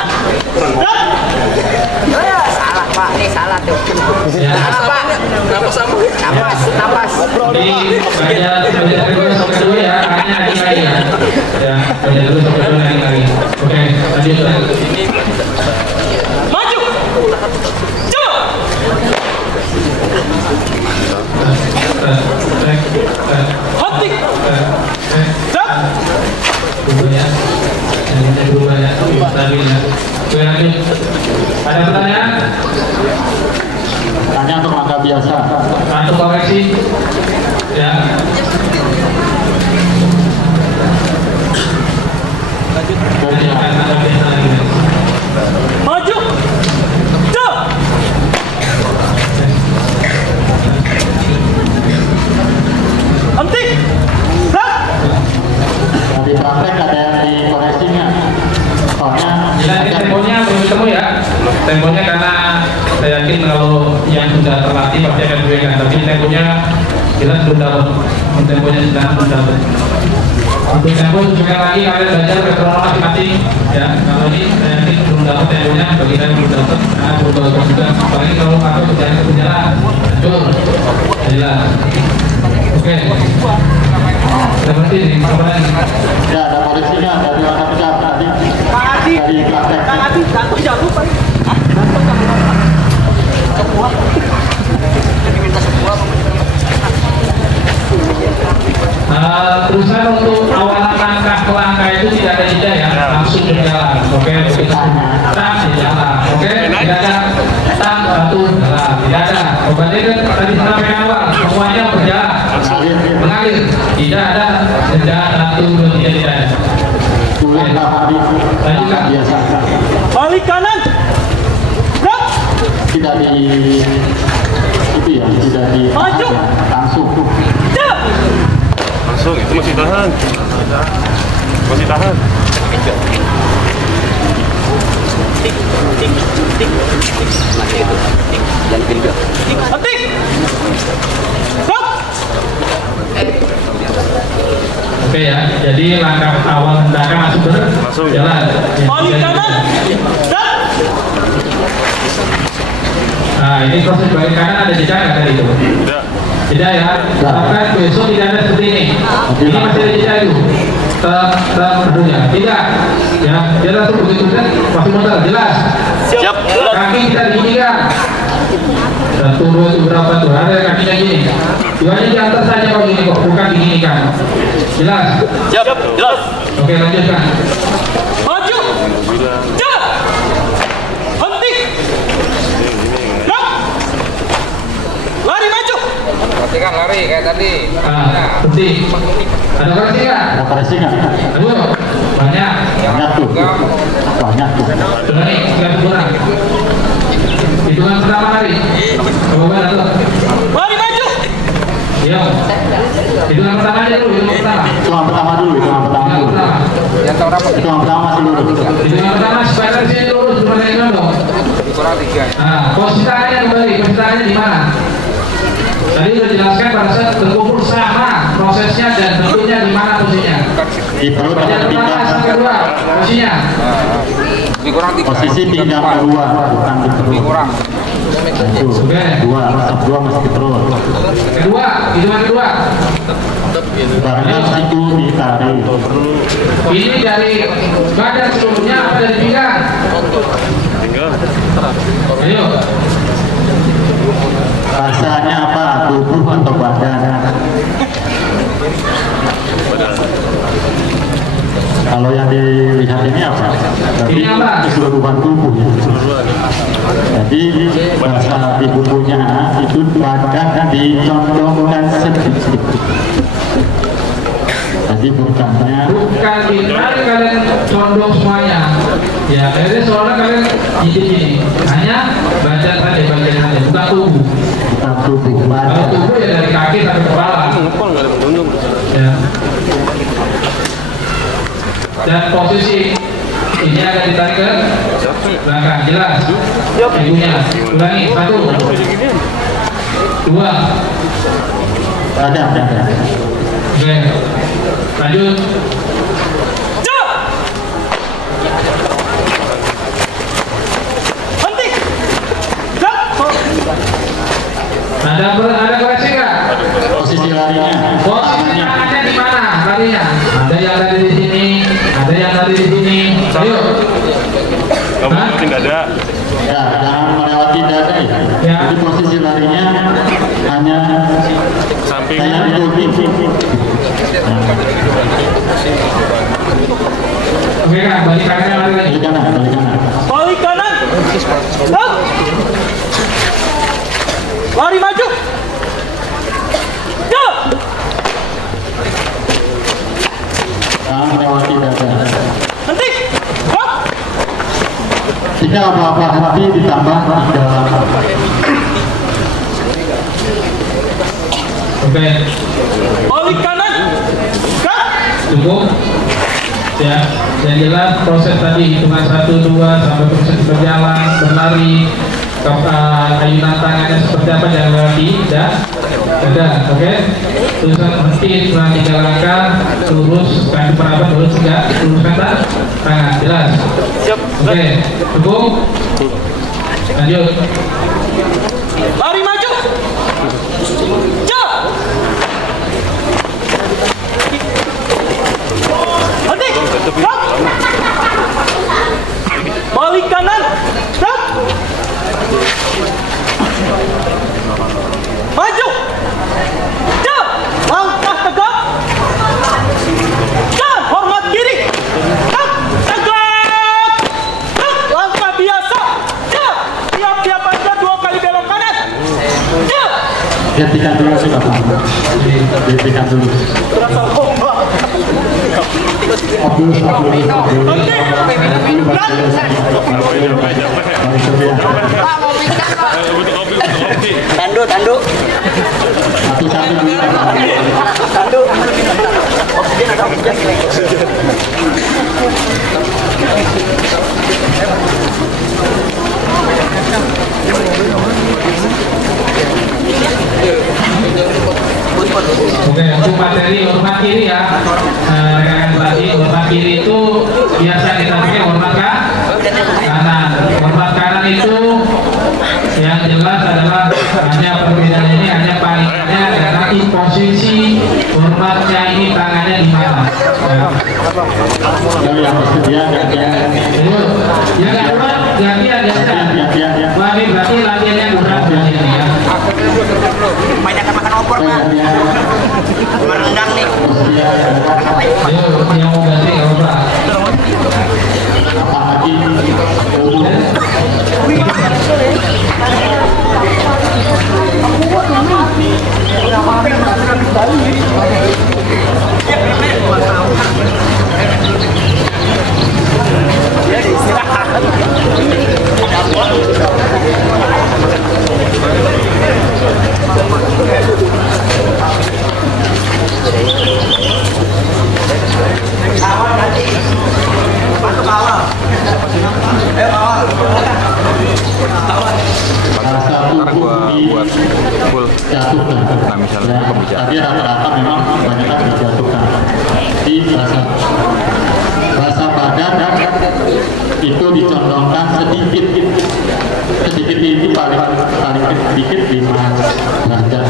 Salah Pak, ini salah tuh. Salah Pak. Napas. Ini baca dulu sampai dulu ya, hanya lagi ya. Ya, baca dulu sampai dulu lagi. Oke, lanjutkan. Maju. Jauh. Henti. Jauh. Berubah ya, stabil ya. Oke, lanjut. Ada pertanyaan? Tanya untuk langkah biasa. Untuk koreksi? Ya. Lanjutkan langkah biasa lagi. Maju. Jauh. Henti. Nanti praktek ada yang dikoreksinya. Soalnya Jadi temponya belum ketemu ya. Temponya karena saya yakin kalau yang sudah terlatih pasti akan diberikan. Tapi temponya kita belum dapat. Temponya sedang belum dapat. Untuk tempo sekali lagi kalian belajar metronom masing-masing. Ya, kalau ini saya yakin belum dapat temponya. Bagi saya belum dapat. Karena belum dapat juga. Apalagi kalau atau berjalan. Betul. Jelas. Oke. Seperti ini. ya ada koreksinya dari langkah besar tadi. Dari praktek. Jatuh Pak. Terusan untuk awalan langkah ke langkah itu tidak ada jeda ya, langsung berjalan. Oke, tak jalan. Oke, tidak ada tak batu jalan, tidak ada. Obatnya kan tadi sampai awal semuanya berjalan, mengalir, tidak ada jeda satu dua tiga tidak ada. Lanjutkan. Biasa. Balik kanan. Gerak. Tidak di itu ya, tidak di Maju. langsung. Jauh. Langsung, itu masih tahan. Masih tahan. Henti. Stop. Oke ya, jadi langkah awal hendakan masuk berjalan. Balik kanan. Gerak. Nah, ini proses balik kanan ada jeda nggak tadi itu? Tidak. Tidak ya, bahkan besok tidak ada seperti ini. Ini masih ada jeda itu. Tentunya tidak. Ya, dia langsung begitu kan, masih modal jelas. Siap. Kaki kita diginikan. Satu dua itu berapa tuh? Ada kakinya gini. Duanya di atas saja kalau gini kok, bukan diginikan. Jelas. Siap. Jelas. Oke, lanjutkan. Maju. Jauh. Henti. Gerak. Lari maju. Perhatikan lari kayak tadi. Berhenti. Ada koreksi nggak? Ada koreksi nggak? Aduh, banyak. Banyak tuh. Banyak tuh. Sudah nih, tinggal kurang. Hitungan pertama lari. Coba atau? Lari maju. Iya. Hitungan pertama aja dulu, hitungan pertama. Hitungan pertama dulu, hitungan pertama Hitungan dulu. pertama. Jatuh berapa? Hitungan pertama masih lurus. Hitungan pertama supaya dari sini lurus, gimana ini dong? Kurang 3. Nah, posisi tangannya kembali, posisi tangannya di mana? Tadi sudah jelaskan pada saat berkumpul sama prosesnya dan bentuknya di mana posisinya. Di perut Bagian atau pertama pinggang. sampai kedua, posisinya. Lebih kurang 3. Posisi pinggang kedua, bukan di perut. Lebih kurang. Itu. Dua, masuk dua masih di perut. Kedua, hitungan kedua. karena siku ditarik. Ini dari badan seluruhnya apa dari pinggang? Pinggang. Ayo. Rasanya apa? Tubuh atau badan? Kalau yang dilihat ini apa? Ini apa? Keseluruhan tubuh. Jadi bahasa ibunya itu badan dicondongkan sedikit. Jadi bukan ditarik, kalian condong semuanya. Ya, jadi seolah kalian gini. Hanya badan saja, bagian saja, bukan tubuh. Bukan tubuh. Kalau tubuh ya dari kaki sampai kepala. Ya. Dan posisi ini akan ditarik ke belakang, jelas? Ibunya, ulangi, 1, 2. Ada. Oke, lanjut. Ada koreksi nggak? Posisi larinya. Posisi tangannya di mana larinya? Ada yang tadi di sini, ada yang tadi di sini. Ayo. Kamu mungkin dada. Ya, jangan melewati dada ya. Jadi posisi larinya hanya Samping. kayak itu. Oke kan, balik kanan lari lagi. Balik kanan. Balik kanan. Stop. Lari maju. Go. Jangan melewati dada. Henti. Stop. Jika apa-apa henti ditambah 3. Oke, Balik kanan. Stop. cukup. Ya, yang jelas proses tadi hitungan 1, 2 sampai proses berjalan, berlari, ayunan tangannya seperti apa jangan lagi, dan ada, oke? Tulisan henti setelah 3 langkah, lurus, kaki perabat, lurus 3, luruskan tangan, jelas? Oke, cukup? Lanjut. Lari maju. Jauh. Henti. Stop. Balik kanan. Stop. Maju. Jauh. Langkah tegak. Dan hormat kiri. Stop. Tegak. Stop. Langkah biasa. Jauh. Siap-siap aja 2 kali belok kanan. Jauh. Hentikan dulu sih Bapak. Hentikan dulu. Tandu. Oke, untuk materi hormat kiri ya, rekan-rekan pelatih, hormat kiri itu biasa kita pakai hormat kanan. Hormat kanan itu yang jelas adalah hanya perbedaan ini hanya palingnya adalah di posisi hormatnya ini tangannya di mana. Yang bersedia gantian. Yang kedua gantian. Wah, ini berarti latihannya kurang berarti ya. Banyak makan opor, Pak. Merendang nih. Ayo, yang mau ganti nggak apa-apa. Ntar gua buat full. Nah misalnya pembicaraan. Tapi rata-rata memang kebanyakan dijatuhkan. Di bahasa badan itu dicondongkan sedikit. Sedikit ini paling sedikit 5 derajat.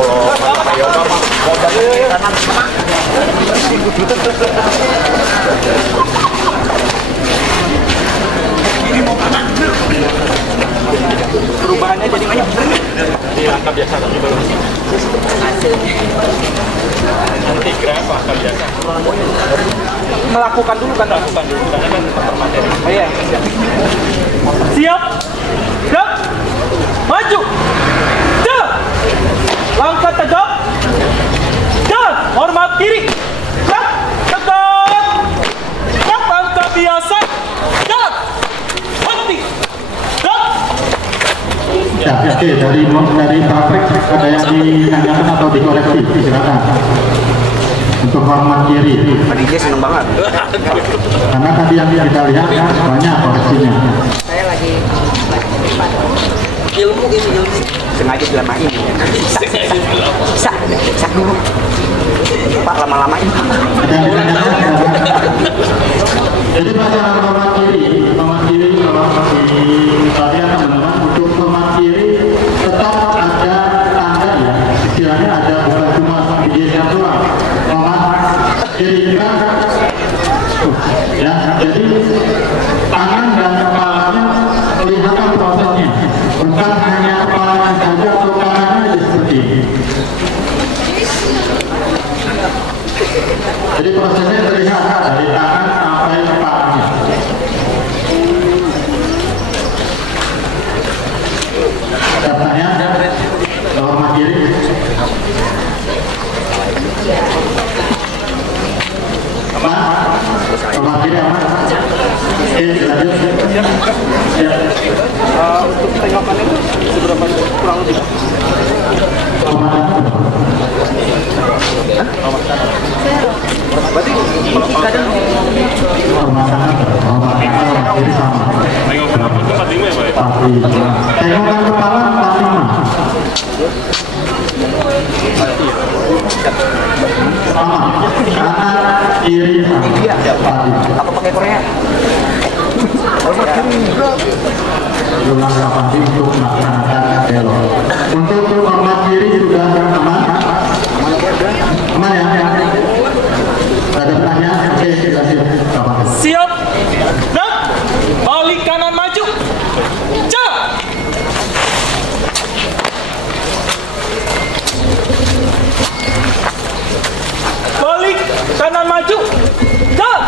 kalau yoga mah mau dari kanan mana? Ini mau kanan. Perubahannya jadi banyak. Di angka biasa juga. Nanti graf angka biasa. Melakukan dulu kan? Lakukan dulu karena kan faktor materi. Oh iya. Siap. Siap. Maju. Dah. Langkah tegak. Dah. Hormat kiri. Dah. Tegak. Dah. Langkah biasa. Dah. Henti. Dah. Ya, oke, dari praktek ada yang ditanyakan atau dikoreksi, silakan. Untuk hormat kiri. Tadi dia seneng banget. Karena tadi yang kita lihat banyak koreksinya. Saya lagi ilmu Sengaja dilamain. Bisa dulu. Pak lama-lamain. Ada yang ditanyakan. Jadi pada hormat kiri kalau di kalian teman-teman untuk hormat kiri tetap ada tanda ya, istilahnya ada bukan cuma digeser doang. Hormat kiri kan, ya. Jadi tangan dan kepalanya kelihatan prosesnya, bukan hanya kepalanya saja atau tangannya seperti ini. Jadi prosesnya terlihat dari tangan sampai kepalanya. Datanya hormat kiri. Aman? Hormat kiri aman? Oke, lanjut. Ya. Untuk tengokannya itu seberapa kurang lebih? Hormat kanan. Berarti kadang Hormat kanan, hormat kiri sama. Tengok kenapa itu 45 ya Pak ya? 45. Tengokan kepala 45. Sama. Kanan, kiri sama. Iya, apa pakai Korea? Ulang 8 untuk melaksanakan belok. Untuk hormat kiri juga aman. Aman ya? Ada pertanyaan? Oke, silakan. Siap. Dan balik kanan maju. Jalan. Balik kanan maju. Jalan.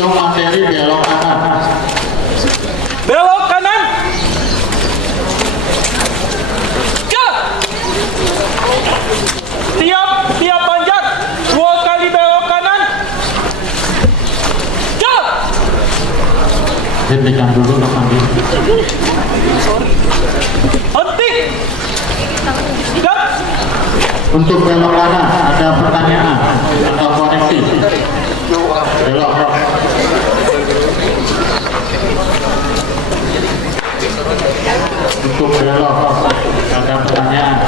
Itu materi belok kanan. Belok kanan. Jalan. Tiap panjat. 2 kali belok kanan. Jalan. Hentikan dulu Pak. Henti. Dan Untuk belok kanan ada pertanyaan atau koreksi? Belok. Untuk belok ada pertanyaan.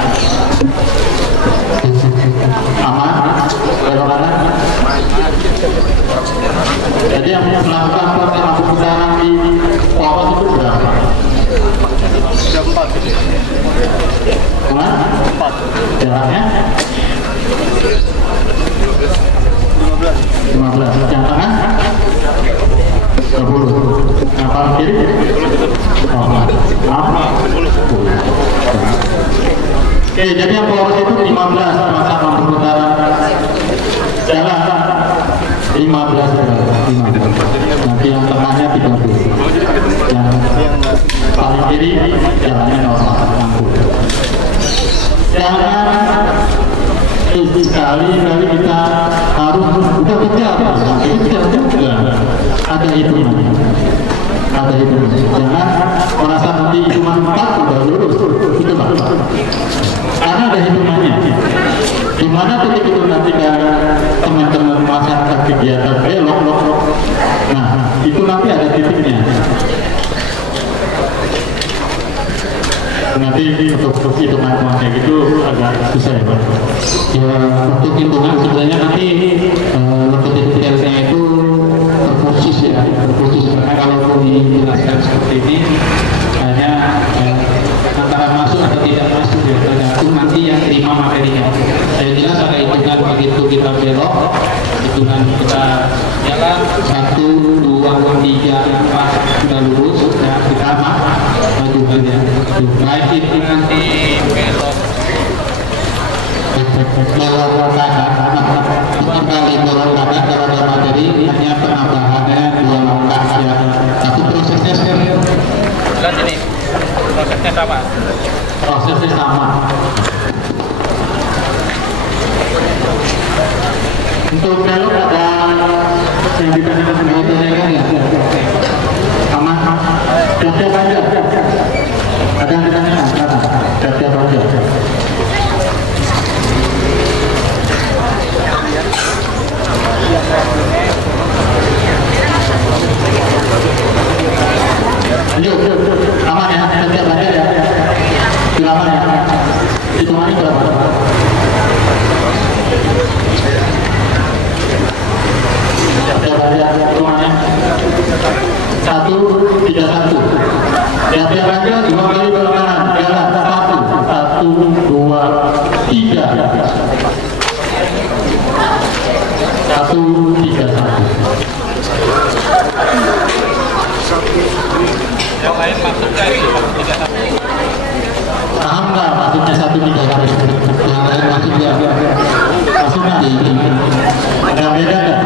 Aman? Belok kanan? Jadi yang melakukan putaran di poros itu berapa? Sudah 4. Aman? 4. Jaraknya? 15. Yang tengah? 20. Yang kiri? Oh, maaf. Oke, jadi yang poros itu 15 masa pemutaran jalan 15 nanti yang tengahnya 30, yang paling kiri jalannya normal angkut. Jangan sekali kita harus udah kejar juga ada hitungannya. Jangan merasa nanti cuma 4 udah lulus itu Pak. Karena ada hitungannya. Di mana titik itu nanti teman-teman masyarakat kegiatan belok. Nah, itu nanti ada titiknya. Nanti untuk hitungan kayak gitu agak susah ya Pak. Ya, untuk hitungan sebenarnya nanti untuk detailnya itu terkhusus ya, karena kalau dijelaskan seperti ini hanya antara masuk atau tidak masuk ya, tergantung nanti yang kebetulan kita jalan 1, 2, 3, 4 sudah lurus ya, kita majukannya. Baik itu nanti belok kali belok kanan kalau ada materi hanya penambahannya 2 langkah ya, tapi prosesnya Jelas ini prosesnya sama. Untuk belok ada yang ditanyakan kan ya? Aman? Siap-siap aja. Ada yang ditanyakan? Siap-siap aja. Yuk, aman ya, siap-siap aja ya. Silakan ya. Hitungannya berapa? Hitungannya 1, 3, 1. Siap-siap aja, 2 kali belok kanan. Jalan 1, 2, 3. 1, 3, 1. Yang lain maksudnya itu 3-1. Paham nggak maksudnya 1, 3, 1? Yang lain maksudnya ada beda nggak?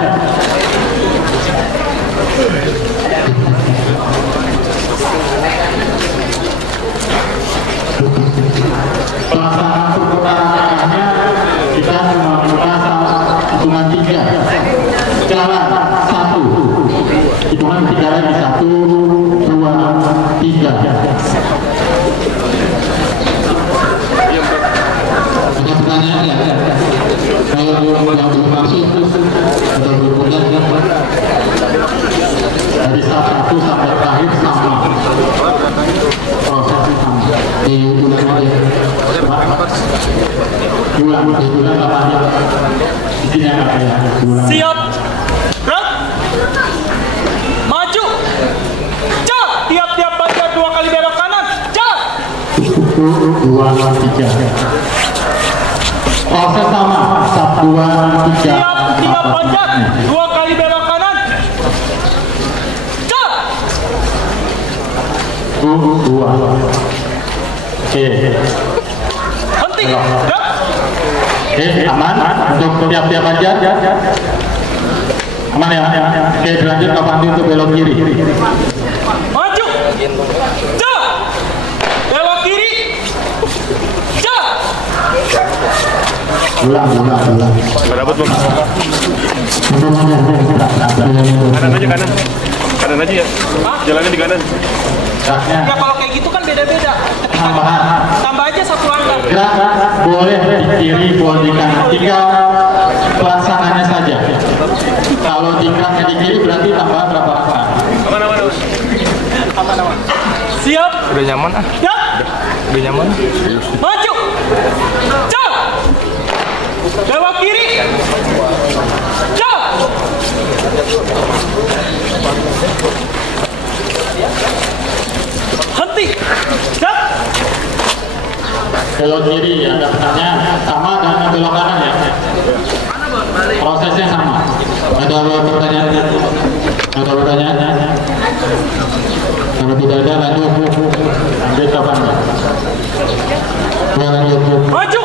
Pelaksanaan perputarannya kita membuka hitungan 3. Jalan 1. Hitungan 3 lagi 1, 2, 3. Ada pertanyaan ya? Kalau yang belum masuk atau berputar dari tahap 1 sampai terakhir sama, prosesnya sama. Diulang aja, diulang apa aja? Di sini apa ya? Siap. Gerak. Maju. Jalan. Tiap-tiap baca 2 kali belok kanan. Jalan. 2, 3. Proses sama. 1, 2, 3. Tiap baca 2 kali belok kanan. Jalan. 2. Oke. Henti. Gerak. Oke, aman untuk tiap-tiap aja. Aman ya? Oke, berlanjut Pak Pandi untuk belok kiri. Maju. Jalan. Belok kiri. Jalan. Ulang. Nggak dapat bang. Kanan aja kanan. Kanan aja ya. Jalannya di kanan. Ya kalau kayak gitu kan beda-beda. Tambah aja 1 langkah. Gerak boleh di kiri, boleh di kanan. Tinggal pelaksananya saja. Kalau tingkatnya di kiri berarti tambah berapa langkah? Aman. Siap. Udah nyaman ah. Siap. Udah nyaman. Maju. Jalan. Belok kiri. Jalan. Henti. Siap. Belok kiri ada pertanyaan sama dengan belok kanan ya? Prosesnya sama. Ada pertanyaan? Ada pertanyaan? Kalau tidak ada lanjut. Lanjut kapan? Lanjut. Maju.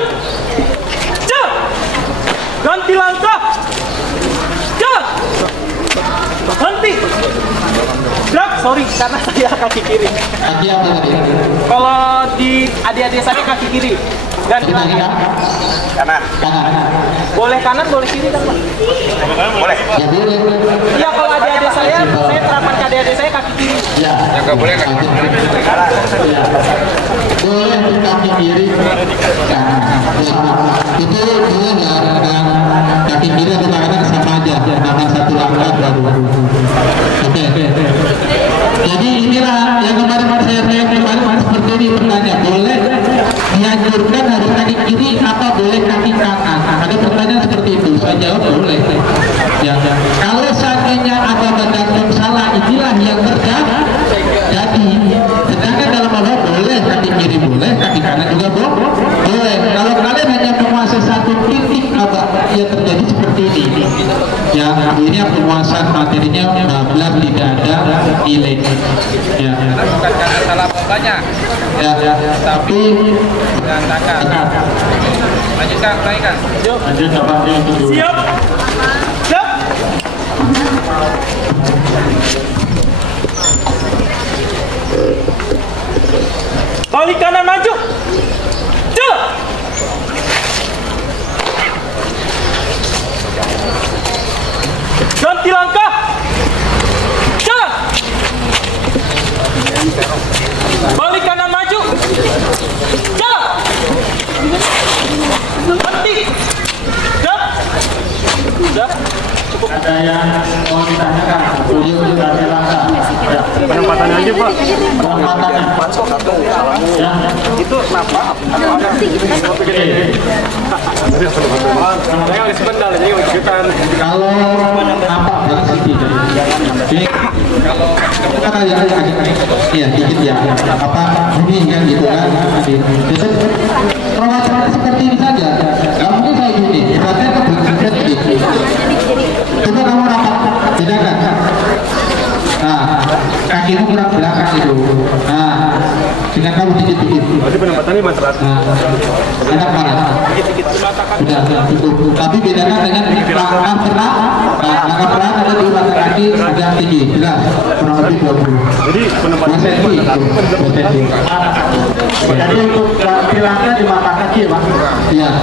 Jalan. Ganti langkah. Jalan. Henti. Gerak. Sorry, karena saya kaki kiri. Kaki apa tadi? Kalau di adik-adik saya kaki kiri. Ganti langkah. Kanan. Boleh kanan, boleh kiri kan Pak? Boleh. Ya boleh. Iya, kalau adik-adik saya terapkan ke adik-adik saya kaki kiri. Ya. Yang nggak boleh kaki kiri. Boleh di kaki kiri. Kanan. Itu boleh nggak? Kaki kiri atau kanan sama aja. Tambah 1 langkah baru. Oke. Jadi inilah yang kemarin saya kemarin seperti ini pertanyaan. Boleh dianjurkan harus kaki kiri apa boleh kaki kanan? Ada pertanyaan seperti itu. Saya jawab boleh. Ya. Kalau seandainya ada tergantung salah, inilah yang terjadi. Jadi sedangkan dalam Allah boleh kaki kiri boleh, kaki kanan juga boleh. Kalau kalian hanya menguasai 1 titik apa yang terjadi seperti ini. Ya Ya, ini penguasaan materinya benar tidak ada nilai. Ya. Karena bukan karena salah bombanya. Ya, tapi berantakan. Lanjutkan, naikkan. lanjut coba dulu. Siap. Siap. Balik kanan maju. Jalan. Ganti langkah. Jalan. Balik kanan maju. Jalan. Berhenti. Sudah. Sudah. Cukup. Ada yang mau ditanyakan? Ujung dari langkah. Ya. Penempatannya aja Pak. Penempatannya. Ya. Itu kenapa? Saya harus pendal jadi ikutan. Kalau nampak dari sini, jadi kalau kan ada ya dikit ya apa ini kan gitu kan, jadi perawatan seperti ini saja, nggak mungkin kayak gini, ibaratnya kebetulan sedikit, coba kamu rapat, bedakan, nah kakimu kurang belakang itu, nah dengan kamu dikit-dikit. Berarti penempatannya masalah. Enak banget. Sudah cukup. Tapi bedakan dengan langkah berat. Langkah berat ada di belakang kaki agak tinggi. Jelas. Kurang lebih 20. Jadi penempatannya Potensi. Jadi untuk langkah di mata kaki, Pak. Iya.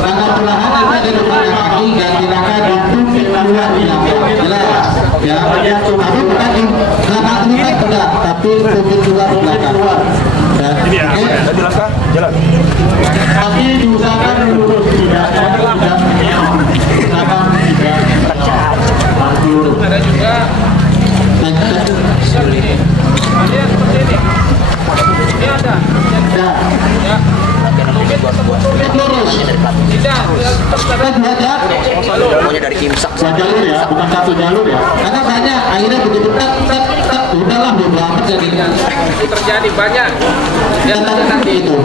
Langkah perlahan ada di belakang kaki, ganti langkah di keluar di langkah. Jelas. Ya. Tapi bukan di belakang ini kan berat, tapi lebih keluar belakang. ini ya. Tadi langkah jalan. Tapi diusahakan lurus, tidak Ada juga ini. Lihat seperti ini. Ini ada. Ya. lurus. Tidak. Maunya dari Kimsak. Dua jalur ya, bukan satu jalur ya. Karena banyak, akhirnya begitu tak, udahlah bodo amat jadi. Itu terjadi banyak. Ya nanti itu.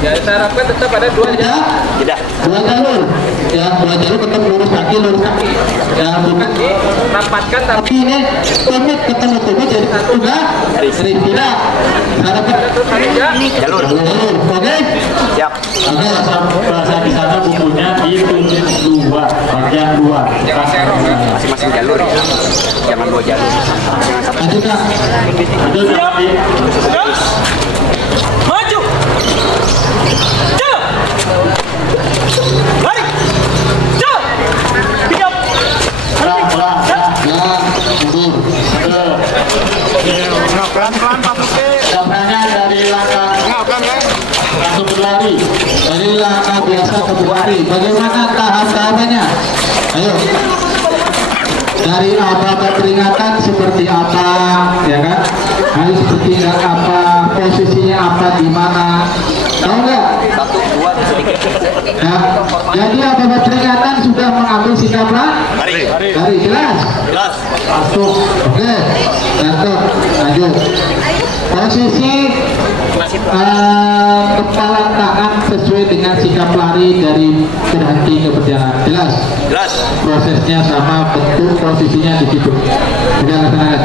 Ya saya harapkan tetap ada dua jalur. Tidak. Dua jalur. Ya, dua jalur tetap lurus kaki. Ya, bukan Rapatkan tapi tapi ini tumit ketemu jadi satu enggak? Tidak. Harapkan Jalur. Oke? Siap. Oke, saya di sana bukunya di tunjuk 2, bagian 2. jangan serong ya. Masing-masing jalur ya. Jangan dua jalur. Jangan satu. Lanjut Kak. Lanjut Siap. Siap. Maju. Jalan. Lari. Jalan. Siap. Pelan-pelan Pak Putri. Contohnya dari langkah langsung berlari, dari langkah biasa ke berlari. Bagaimana tahap-tahapannya? Ayo. Dari apa peringatan seperti apa, ya kan? Harus seperti apa, posisinya apa, di mana? Tahu nggak? Satu, dua, sedikit. Ya. Jadi apa peringatan sudah mengambil sikap Lari. Dari jelas. Jelas. Masuk. Oke. Jatuh. Lanjut. Posisi kepala tangan sesuai dengan sikap lari dari berhenti ke berjalan. Jelas. Jelas. Prosesnya sama, bentuk posisinya di situ. Sudah laksanakan.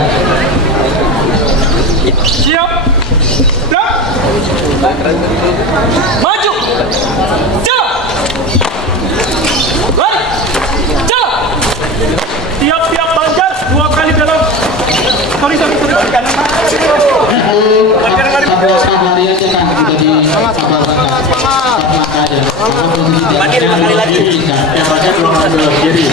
Siap. Siap. Maju. Jalan. Lari. Jalan. Tiap-tiap banjar 2 kali belok. Sorry. Kanan. Lari aja kan, kita di aja. Lagi 5 kali lagi. Temponya belum belok kiri.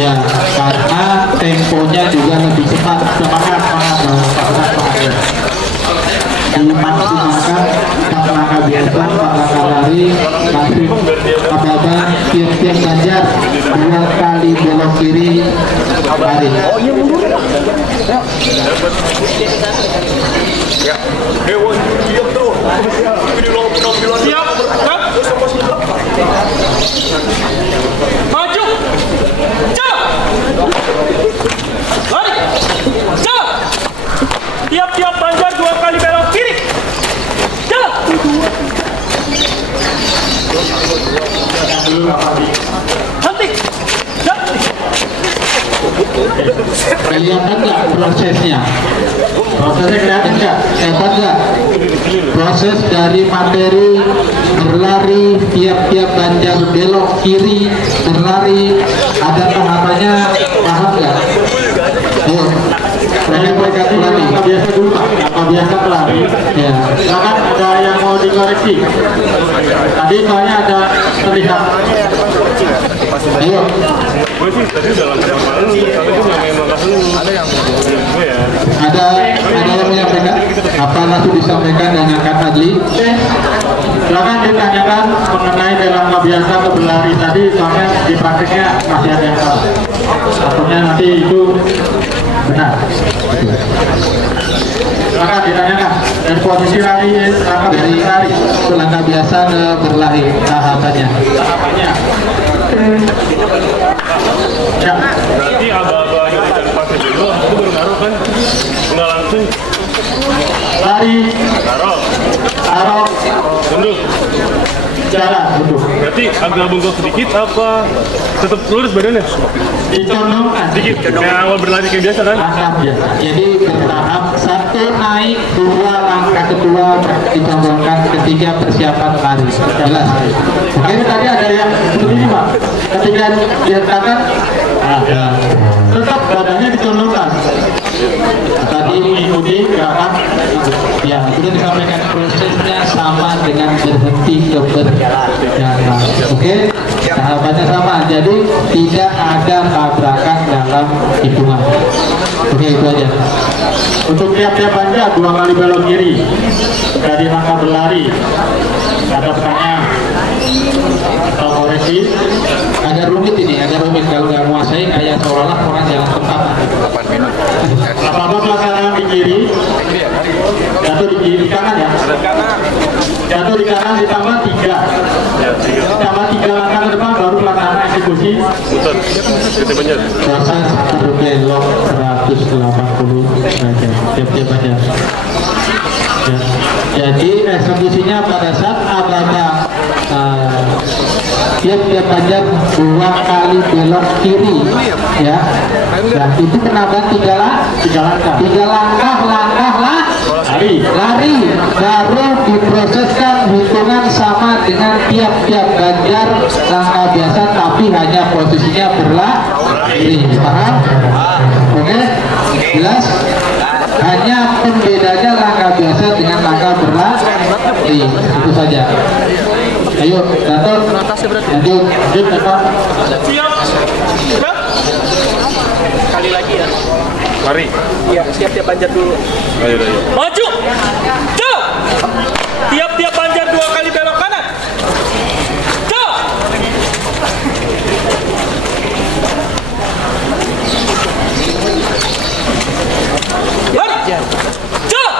Ya, karena temponya juga lebih cepat. Semangat. Yang depan silakan 4 langkah biasa, 4 langkah lari, masih ababan, tiap-tiap banjar 2 kali belok kiri, lari. Oh iya mundur. Siap. Maju. Jalan. Lari. Jalan. Tiap-tiap banjar 2 kali belok kiri. Jalan. Henti. kelihatan nggak prosesnya? Prosesnya kelihatan nggak? Hebat nggak? Proses dari materi berlari, tiap-tiap banjar belok kiri berlari, ada tahapannya, paham nggak? Ayo, mereka pelari, biasa dulu Pak, apa biasa pelari? Ya, silakan ada yang mau dikoreksi. Tadi soalnya ada terlihat. Ayo. Gue sih tadi udah langsung kemarin, tapi gue nggak main langkah dulu. Ada yang ya. Ada yang menyampaikan? Apa langsung disampaikan dan angkat Adli? Silakan ditanyakan mengenai dalam biasa atau berlari tadi, soalnya di prakteknya masih ada yang salah. Takutnya nanti itu benar. Silakan ditanyakan. Dan posisi lari, langkah dari lari, langkah biasa ke berlari tahapannya. Ya. Berarti abah-abah dan pasir dulu itu baru naruh kan? Nggak langsung Lari, taruh, tunduk. jalan, duduk. Berarti agak bengkok sedikit apa tetap lurus badannya? Dicondongkan Sedikit, kayak awal berlari kayak biasa kan? langkah biasa. Jadi bertahap, satu naik, dua langkah kedua dicondongkan, ketiga persiapan lari. Jelas. Oke, tadi ada yang seperti ini Pak. Ketika diletakkan, tetap badannya dicondongkan. Tadi mengikuti gerakan, ya sudah disampaikan prosesnya sama dengan berhenti ke berjalan. Oke, tahapannya sama. Jadi tidak ada tabrakan dalam hitungan. Oke, itu aja. Untuk tiap-tiap banjar 2 kali belok kiri dari langkah berlari. Ada pertanyaan atau koreksi? Agak rumit ini, agak rumit kalau nggak menguasai kayak seolah-olah orang jalan tempat. Apa-apa pelaksanaan di kiri, jatuh di kiri, di kanan ya? Jatuh di kanan ditambah 3. Ditambah 3 langkah ke depan baru pelaksanaan eksekusi. Proses berbelok 180 derajat, tiap-tiap aja. Ya. Jadi eksekusinya pada saat ababa tiap-tiap banjar 2 kali belok kiri, ya. Dan itu penambahan 3 langkah, lari, baru diproseskan hitungan sama dengan tiap-tiap banjar langkah biasa, tapi hanya posisinya berlari. Paham? Oke, jelas? Hanya pembedanya langkah biasa dengan langkah berlari, itu saja. Ayo, Dato, lanjut, Dato. Siap. Sekali lagi ya. Lari. Iya, siap-siap banjar dulu. Ayo. Maju. Jauh. Tiap-tiap banjar 2 kali belok kanan. Jauh. Lari. Jauh.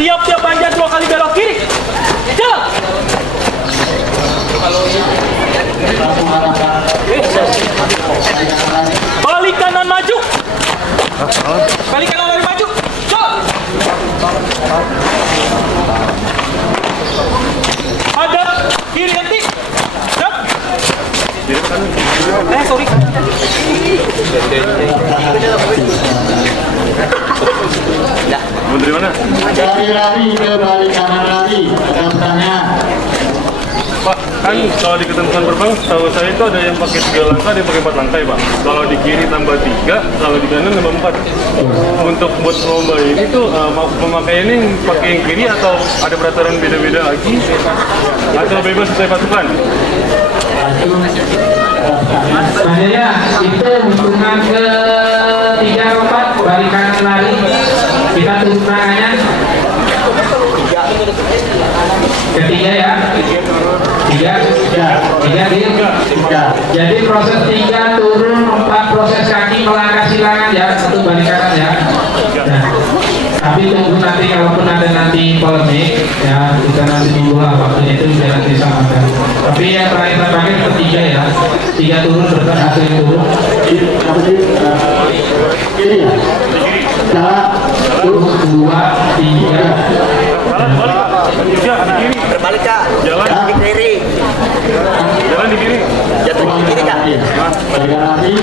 Tiap-tiap banjar 2 kali belok kiri. Jauh. Balik kanan maju. Balik kanan lari maju. Jauh. Hadap kiri henti. Jauh. Sorry. Mau dari mana? Dari lari ke balik kanan lari. Ada pertanyaan? Pak, kan kalau di ketentuan terbang, setahu saya itu ada yang pakai 3 langkah, ada yang pakai 4 langkah ya Pak. Kalau di kiri tambah 3, kalau di kanan tambah 4. Untuk buat lomba ini tuh pemakaiannya yang pakai yang kiri atau ada peraturan beda-beda lagi? Atau bebas sesuai pasukan? Bahaya itu hitungan ke 3 atau 4 balik kanan lari, kita turun tangannya ketiga ya, 3. Jadi proses 3 turun, 4 proses kaki melangkah silangan ya, 1 balik kanan ya. Nah, tapi tunggu nanti kalaupun ada nanti polemik ya, kita nanti tunggu lah waktunya itu bisa nanti samakan. Tapi yang terakhir ketiga ya, 3 turun berarti 1 yang turun. Kiri ya? Jalan, 2, 3. Berbalik Kak. Jalan. kiri. Jalan di kiri. Jatuh di kiri kan? Balikan lagi.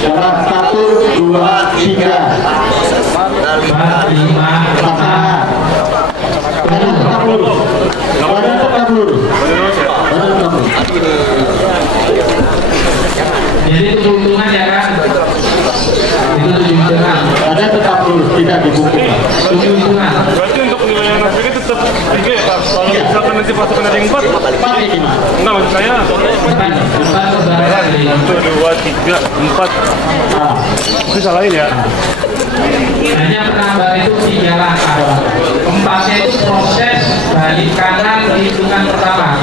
Jarak 1, 2, 3. 4, 5, 6. Badan tetap lurus. Badan tetap lurus. Badan tetap lurus. Jadi itu hitungan ya kan? Itu 7 hitungan. Badan tetap lurus, tidak dibungkuk. 7 hitungan. Berarti untuk penilaian aspek tetap 3 ya Pak? Kalau misalkan nanti pasukan ada yang 4, 4 ya gimana? enggak maksud saya 1, 2, 3, 4. Itu salahin ya? Hanya penambahan itu 3 langkah. 4-nya itu proses balik kanan hitungan pertama.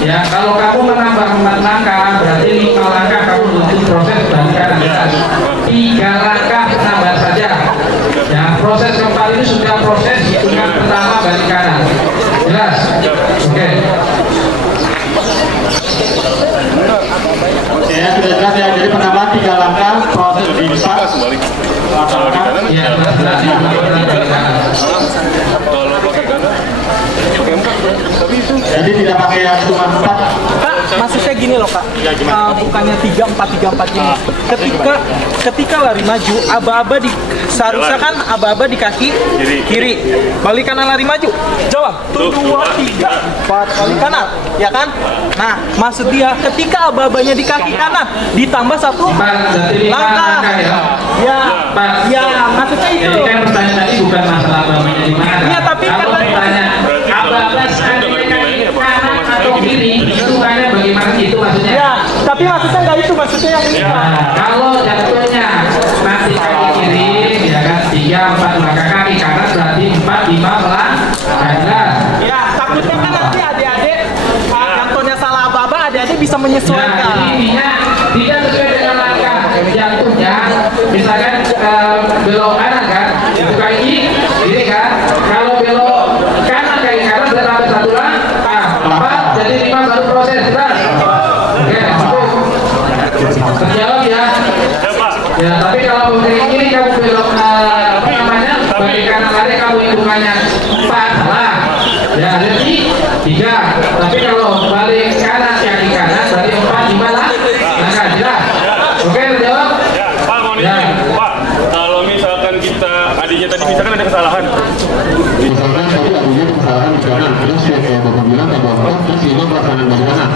Ya, kalau kamu menambah 4 langkah, berarti 5 langkah kamu butuh proses balik kanan. 3 langkah penambahan saja. Ya, proses keempat itu sudah proses hitungan pertama balik kanan. Jelas? Oke. Ya, sudah jelas ya. Jadi penambahan 3 langkah, proses dipisah. Kalau di kanan, Ya, jelas. kalau pakai kanan, pakai 4. Tapi itu Jadi tidak pakai hitungan 4. Kak, maksudnya gini loh kak, bukannya 3-4-3-4 gini. Ketika lari maju, aba-aba di seharusnya kan aba-aba di kaki kiri. Balik kanan lari maju, jalan. 1, 2, 3, 4 balik kanan, ya kan? Nah, maksud dia ketika aba-abanya di kaki kanan ditambah 1 langkah. Ya, maksudnya itu. Jadi kan pertanyaan tadi bukan masalah ababanya di mana. Iya, tapi kalau kata- ditanya ababa seandainya kaki kanan atau kiri, hitungannya bagaimana itu maksudnya? Ya, tapi maksudnya nggak itu, maksudnya yang ini. Nah, kalau jatuhnya nanti kaki kiri, ya kan 3, 4 langkah kaki kanan berarti 4, 5 jelas. Ya, takutnya kan nanti adik-adik jatuhnya salah aba-aba, adik-adik bisa Nah, menyesuaikan. jadi intinya tidak sesuai dengan langkah jatuhnya. Misalkan belok kanan kan, itu kaki kiri kan. Kalau belok kanan kaki kanan bertambah 1 langkah, 4 jadi 5 baru proses. Jelas? Oke, cukup. Terjawab ya. Ya, tapi kalau dari kiri kamu belok apa namanya? Bagi kanan lari kamu hitungannya 4 salah. Ya, jadi 3. Tapi kalau balik kanan kaki kanan berarti 4, 5 lah. Nah, jelas. Oke, terjawab? Pak, mau nanya, Pak, kalau misalkan kita adiknya tadi misalkan ada kesalahan, Misalkan tadi adanya kesalahan di kanan, terus ya kayak Bapak bilang tambah 4, terus ini pelaksanaan dari kanan.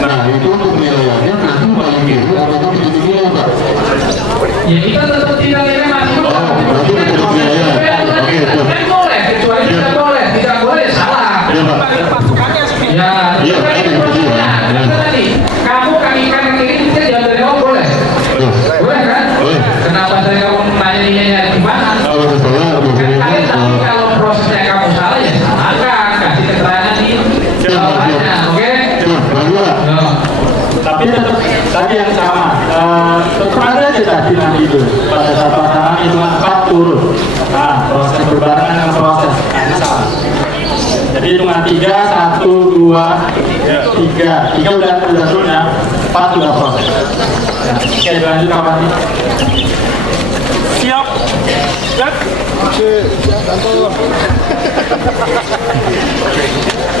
Nah, itu untuk penilaiannya nanti paling kiri atau begitu ya Pak? Ya, kita tetap tidak masih Oh, berarti tetap penilaian. Oke, itu. kan boleh, kecuali tidak boleh. Tidak boleh, salah. Ya Pak. Ya, Iya, itu ada yang prosesnya. kedua. Itu tadi, kamu kaki kanan kiri kita jalan dari awal boleh? Tuh. Boleh kan? Boleh. Kenapa saya kamu nanya gimana? Kalau misalnya Tapi kalau prosesnya kamu salah ya salahkan, kasih keterangan di jawabannya, oke? bagus lah. Ya. Tapi tetap tadi yang sama. Tetap ada aja tadi nanti itu pada saat pelaksanaan hitungan 4 turun. Nah, proses berbarengan dengan proses. Jadi hitungan 3, 1, 2, 3. 3 udah turun ya. 4 sudah proses. Nah, oke, lanjut kapan nih? Siap. Cek.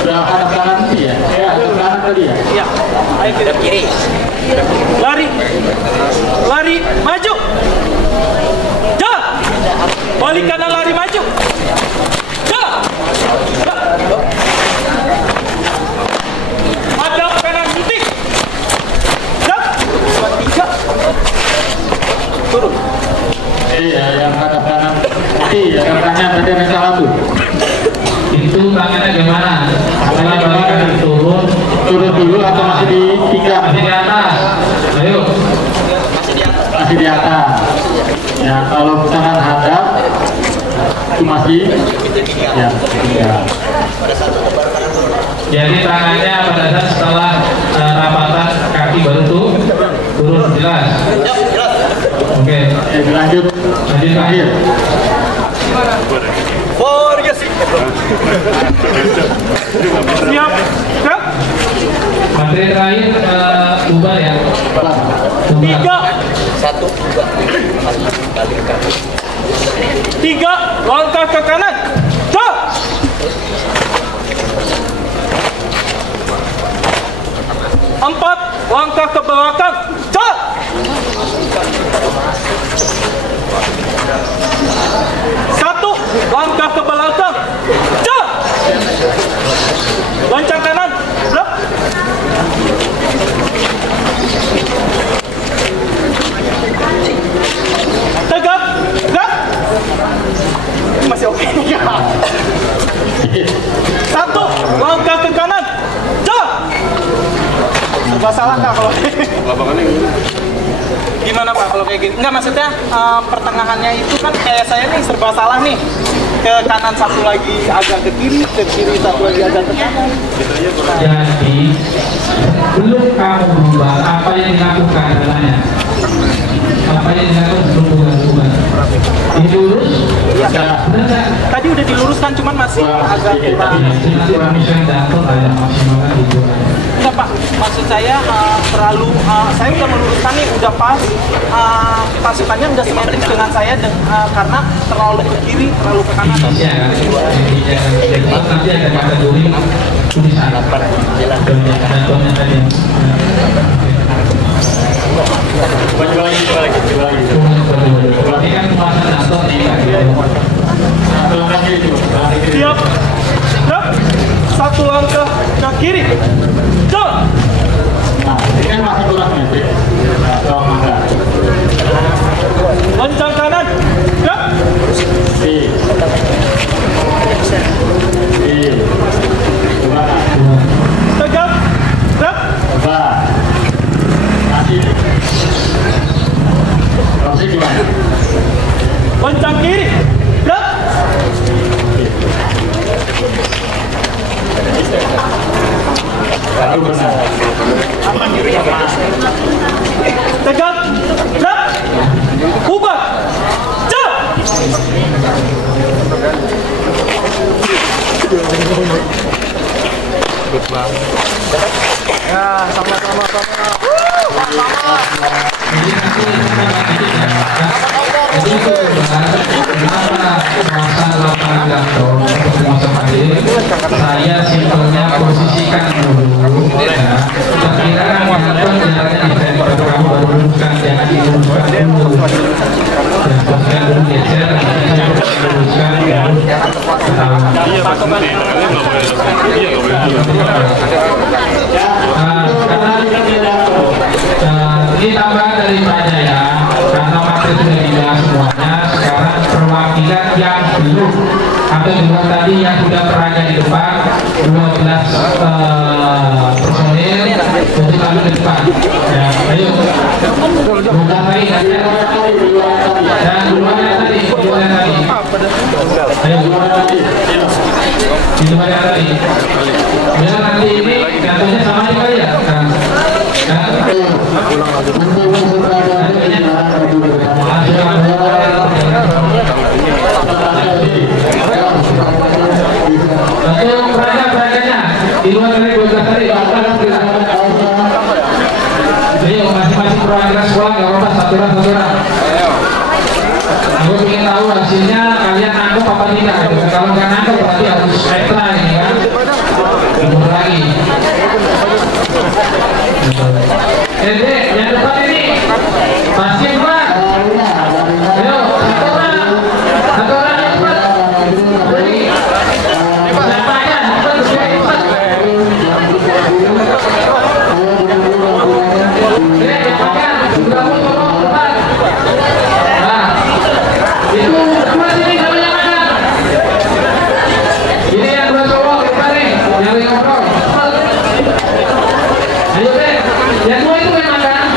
Udah ada kanan sih ya? Ya, ada kanan tadi ya? Iya. Ayo kita kiri. Lari. Lari. Maju. Jalan. Balik kanan lari maju. Jalan. Hadap kanan suntik. Jalan. 2, 3. Turun. Iya, yang hadap kanan. Iya, rekannya tadi ada salah tuh. Itu tangannya gimana? Setelah balik kanan turun, Turun dulu atau masih di 3? masih di atas. Ayo. Masih di atas. Ya, kalau tangan hadap itu masih ya 3. Jadi tangannya pada saat setelah rapatan kaki baru tuh turun, jelas. Oke. Lanjut terakhir. Siap. Siap. Materi terakhir bubar ya. Bubar. 3 langkah ke kanan. Jalan. 4 langkah ke belakang, jalan. Satu, langkah ke belakang, jalan. Goncang kanan, blok. Tegak, gerak. Masih oke. Satu, langkah ke kanan, jalan. Serba salah nggak kalau gimana Pak kalau kayak gini? Enggak, maksudnya pertengahannya itu kan kayak saya nih serba salah nih. Ke kanan satu lagi agak ke kiri satu lagi agak ke kanan. Jadi belum kamu berubah apa yang dilakukan adalah apa yang dilakukan sebelum berubah. Dilurus? Iya. Tadi udah diluruskan cuman masih agak kurang. Enggak Pak, maksud saya terlalu saya udah meluruskan nih udah pas pasukannya udah simetris dengan saya karena terlalu ke kiri, terlalu ke kanan. Iya, nanti ada kategori tulisan contohnya tadi. Coba lagi. Ini kan pembahasan atau Siap. Siap. Satu langkah ke kiri. Jalan. Nah, ini kan masih kurang medik. Loncang kanan. Siap. Tegak. Siap. Loncang kiri. Siap. Tegak. Siap. Ubah. Jalan. Ya, sama-sama. Jadi itu masalah kantor saya simpelnya posisikan dulu ya. Kira kantor jalannya di kamu luruskan, jangan diluruskan dulu. Dan dulu geser, luruskan ini tambahan daripada ya, karena materi sudah dibahas semuanya. Sekarang perwakilan yang belum atau juga tadi yang sudah peraga di depan 12 personil untuk lalu ke depan ya, ayo bukan lagi dan duluannya tadi ayo duluannya tadi biar nanti ini jatuhnya sama aja kali ya kan. Untuk peraganya di luar dari 12 hari jadi masing-masing perwakilan sekolah nggak apa-apa satu orang. Aku ingin tahu hasilnya kalian nangkep apa tidak. Kalau nggak nangkep berarti harus ekstra ini kan. Mundur lagi. Jadi yang depan ini pasti keluar. Ayo satu orang yang cepat. Siapa aja? Cepat. Itu dua sini sama yang mana? Ini yang dua cowok depan nih, yang lagi ngobrol. Ayo deh, yang dua itu yang makan.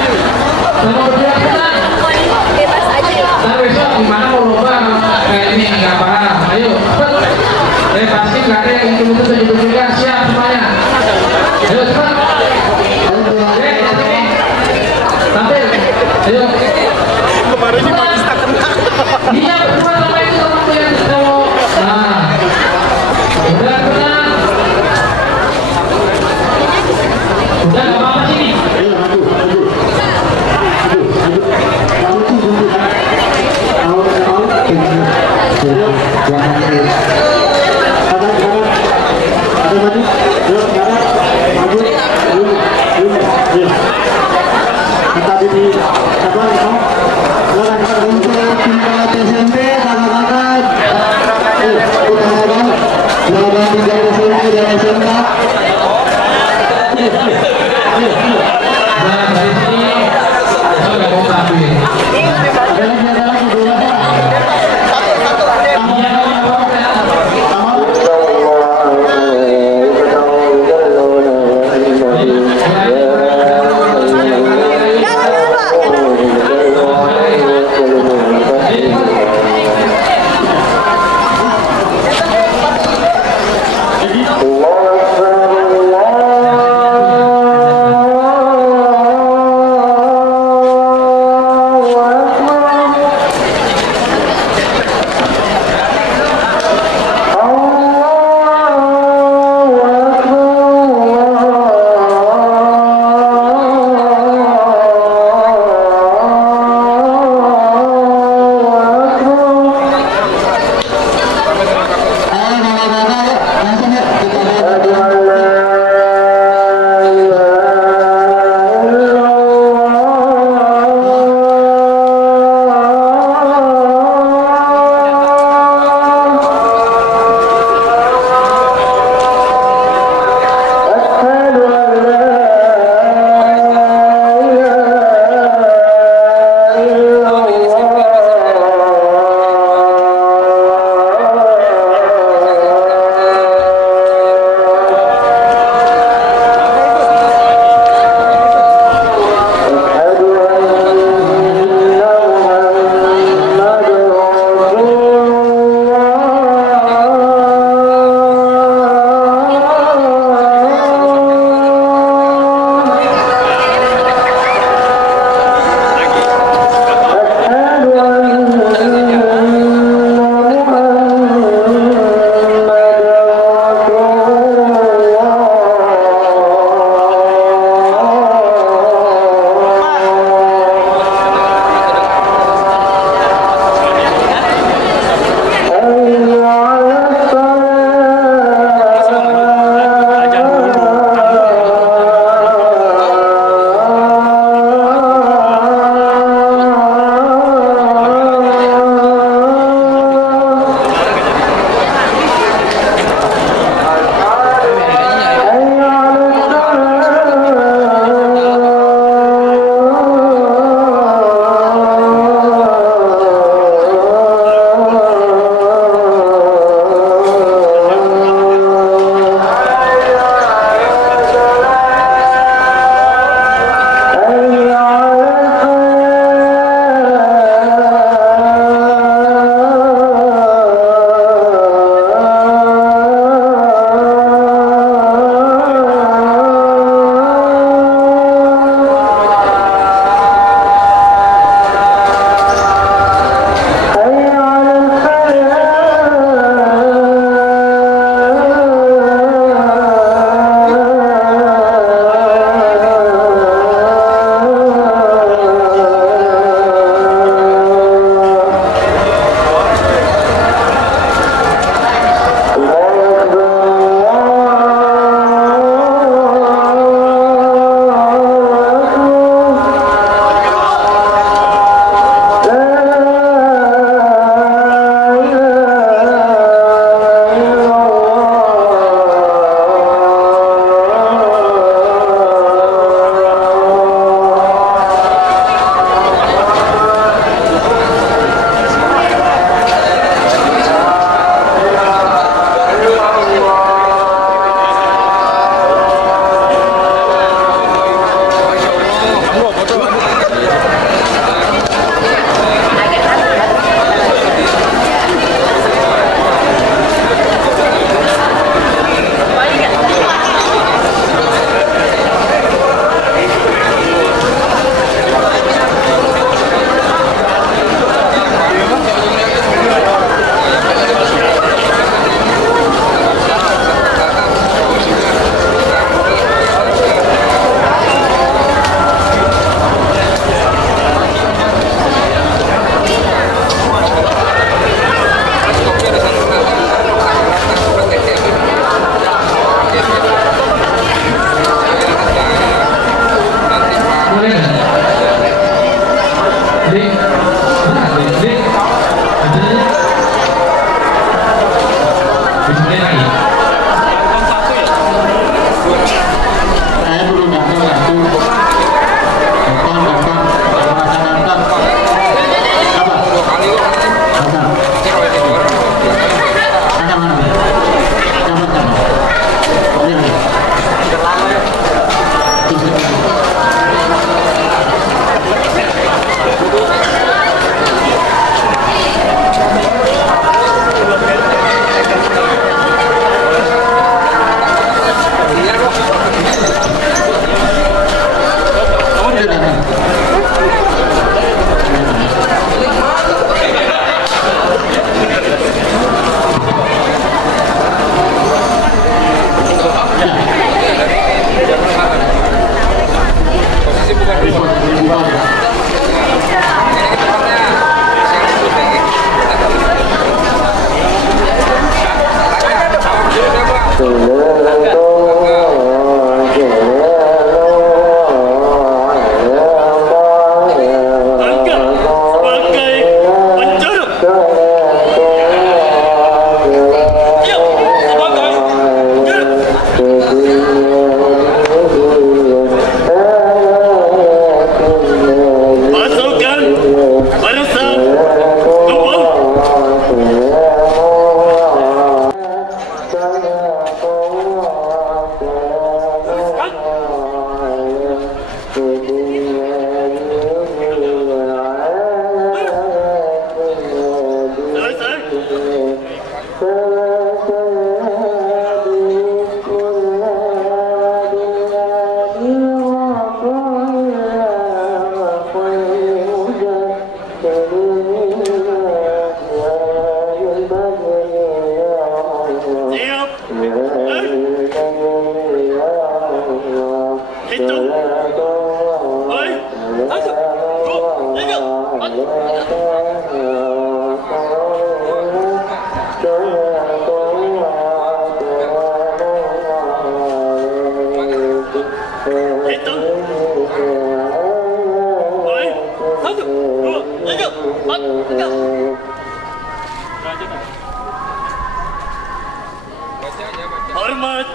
Hormat.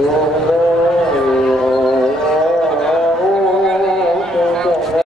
Istirahat.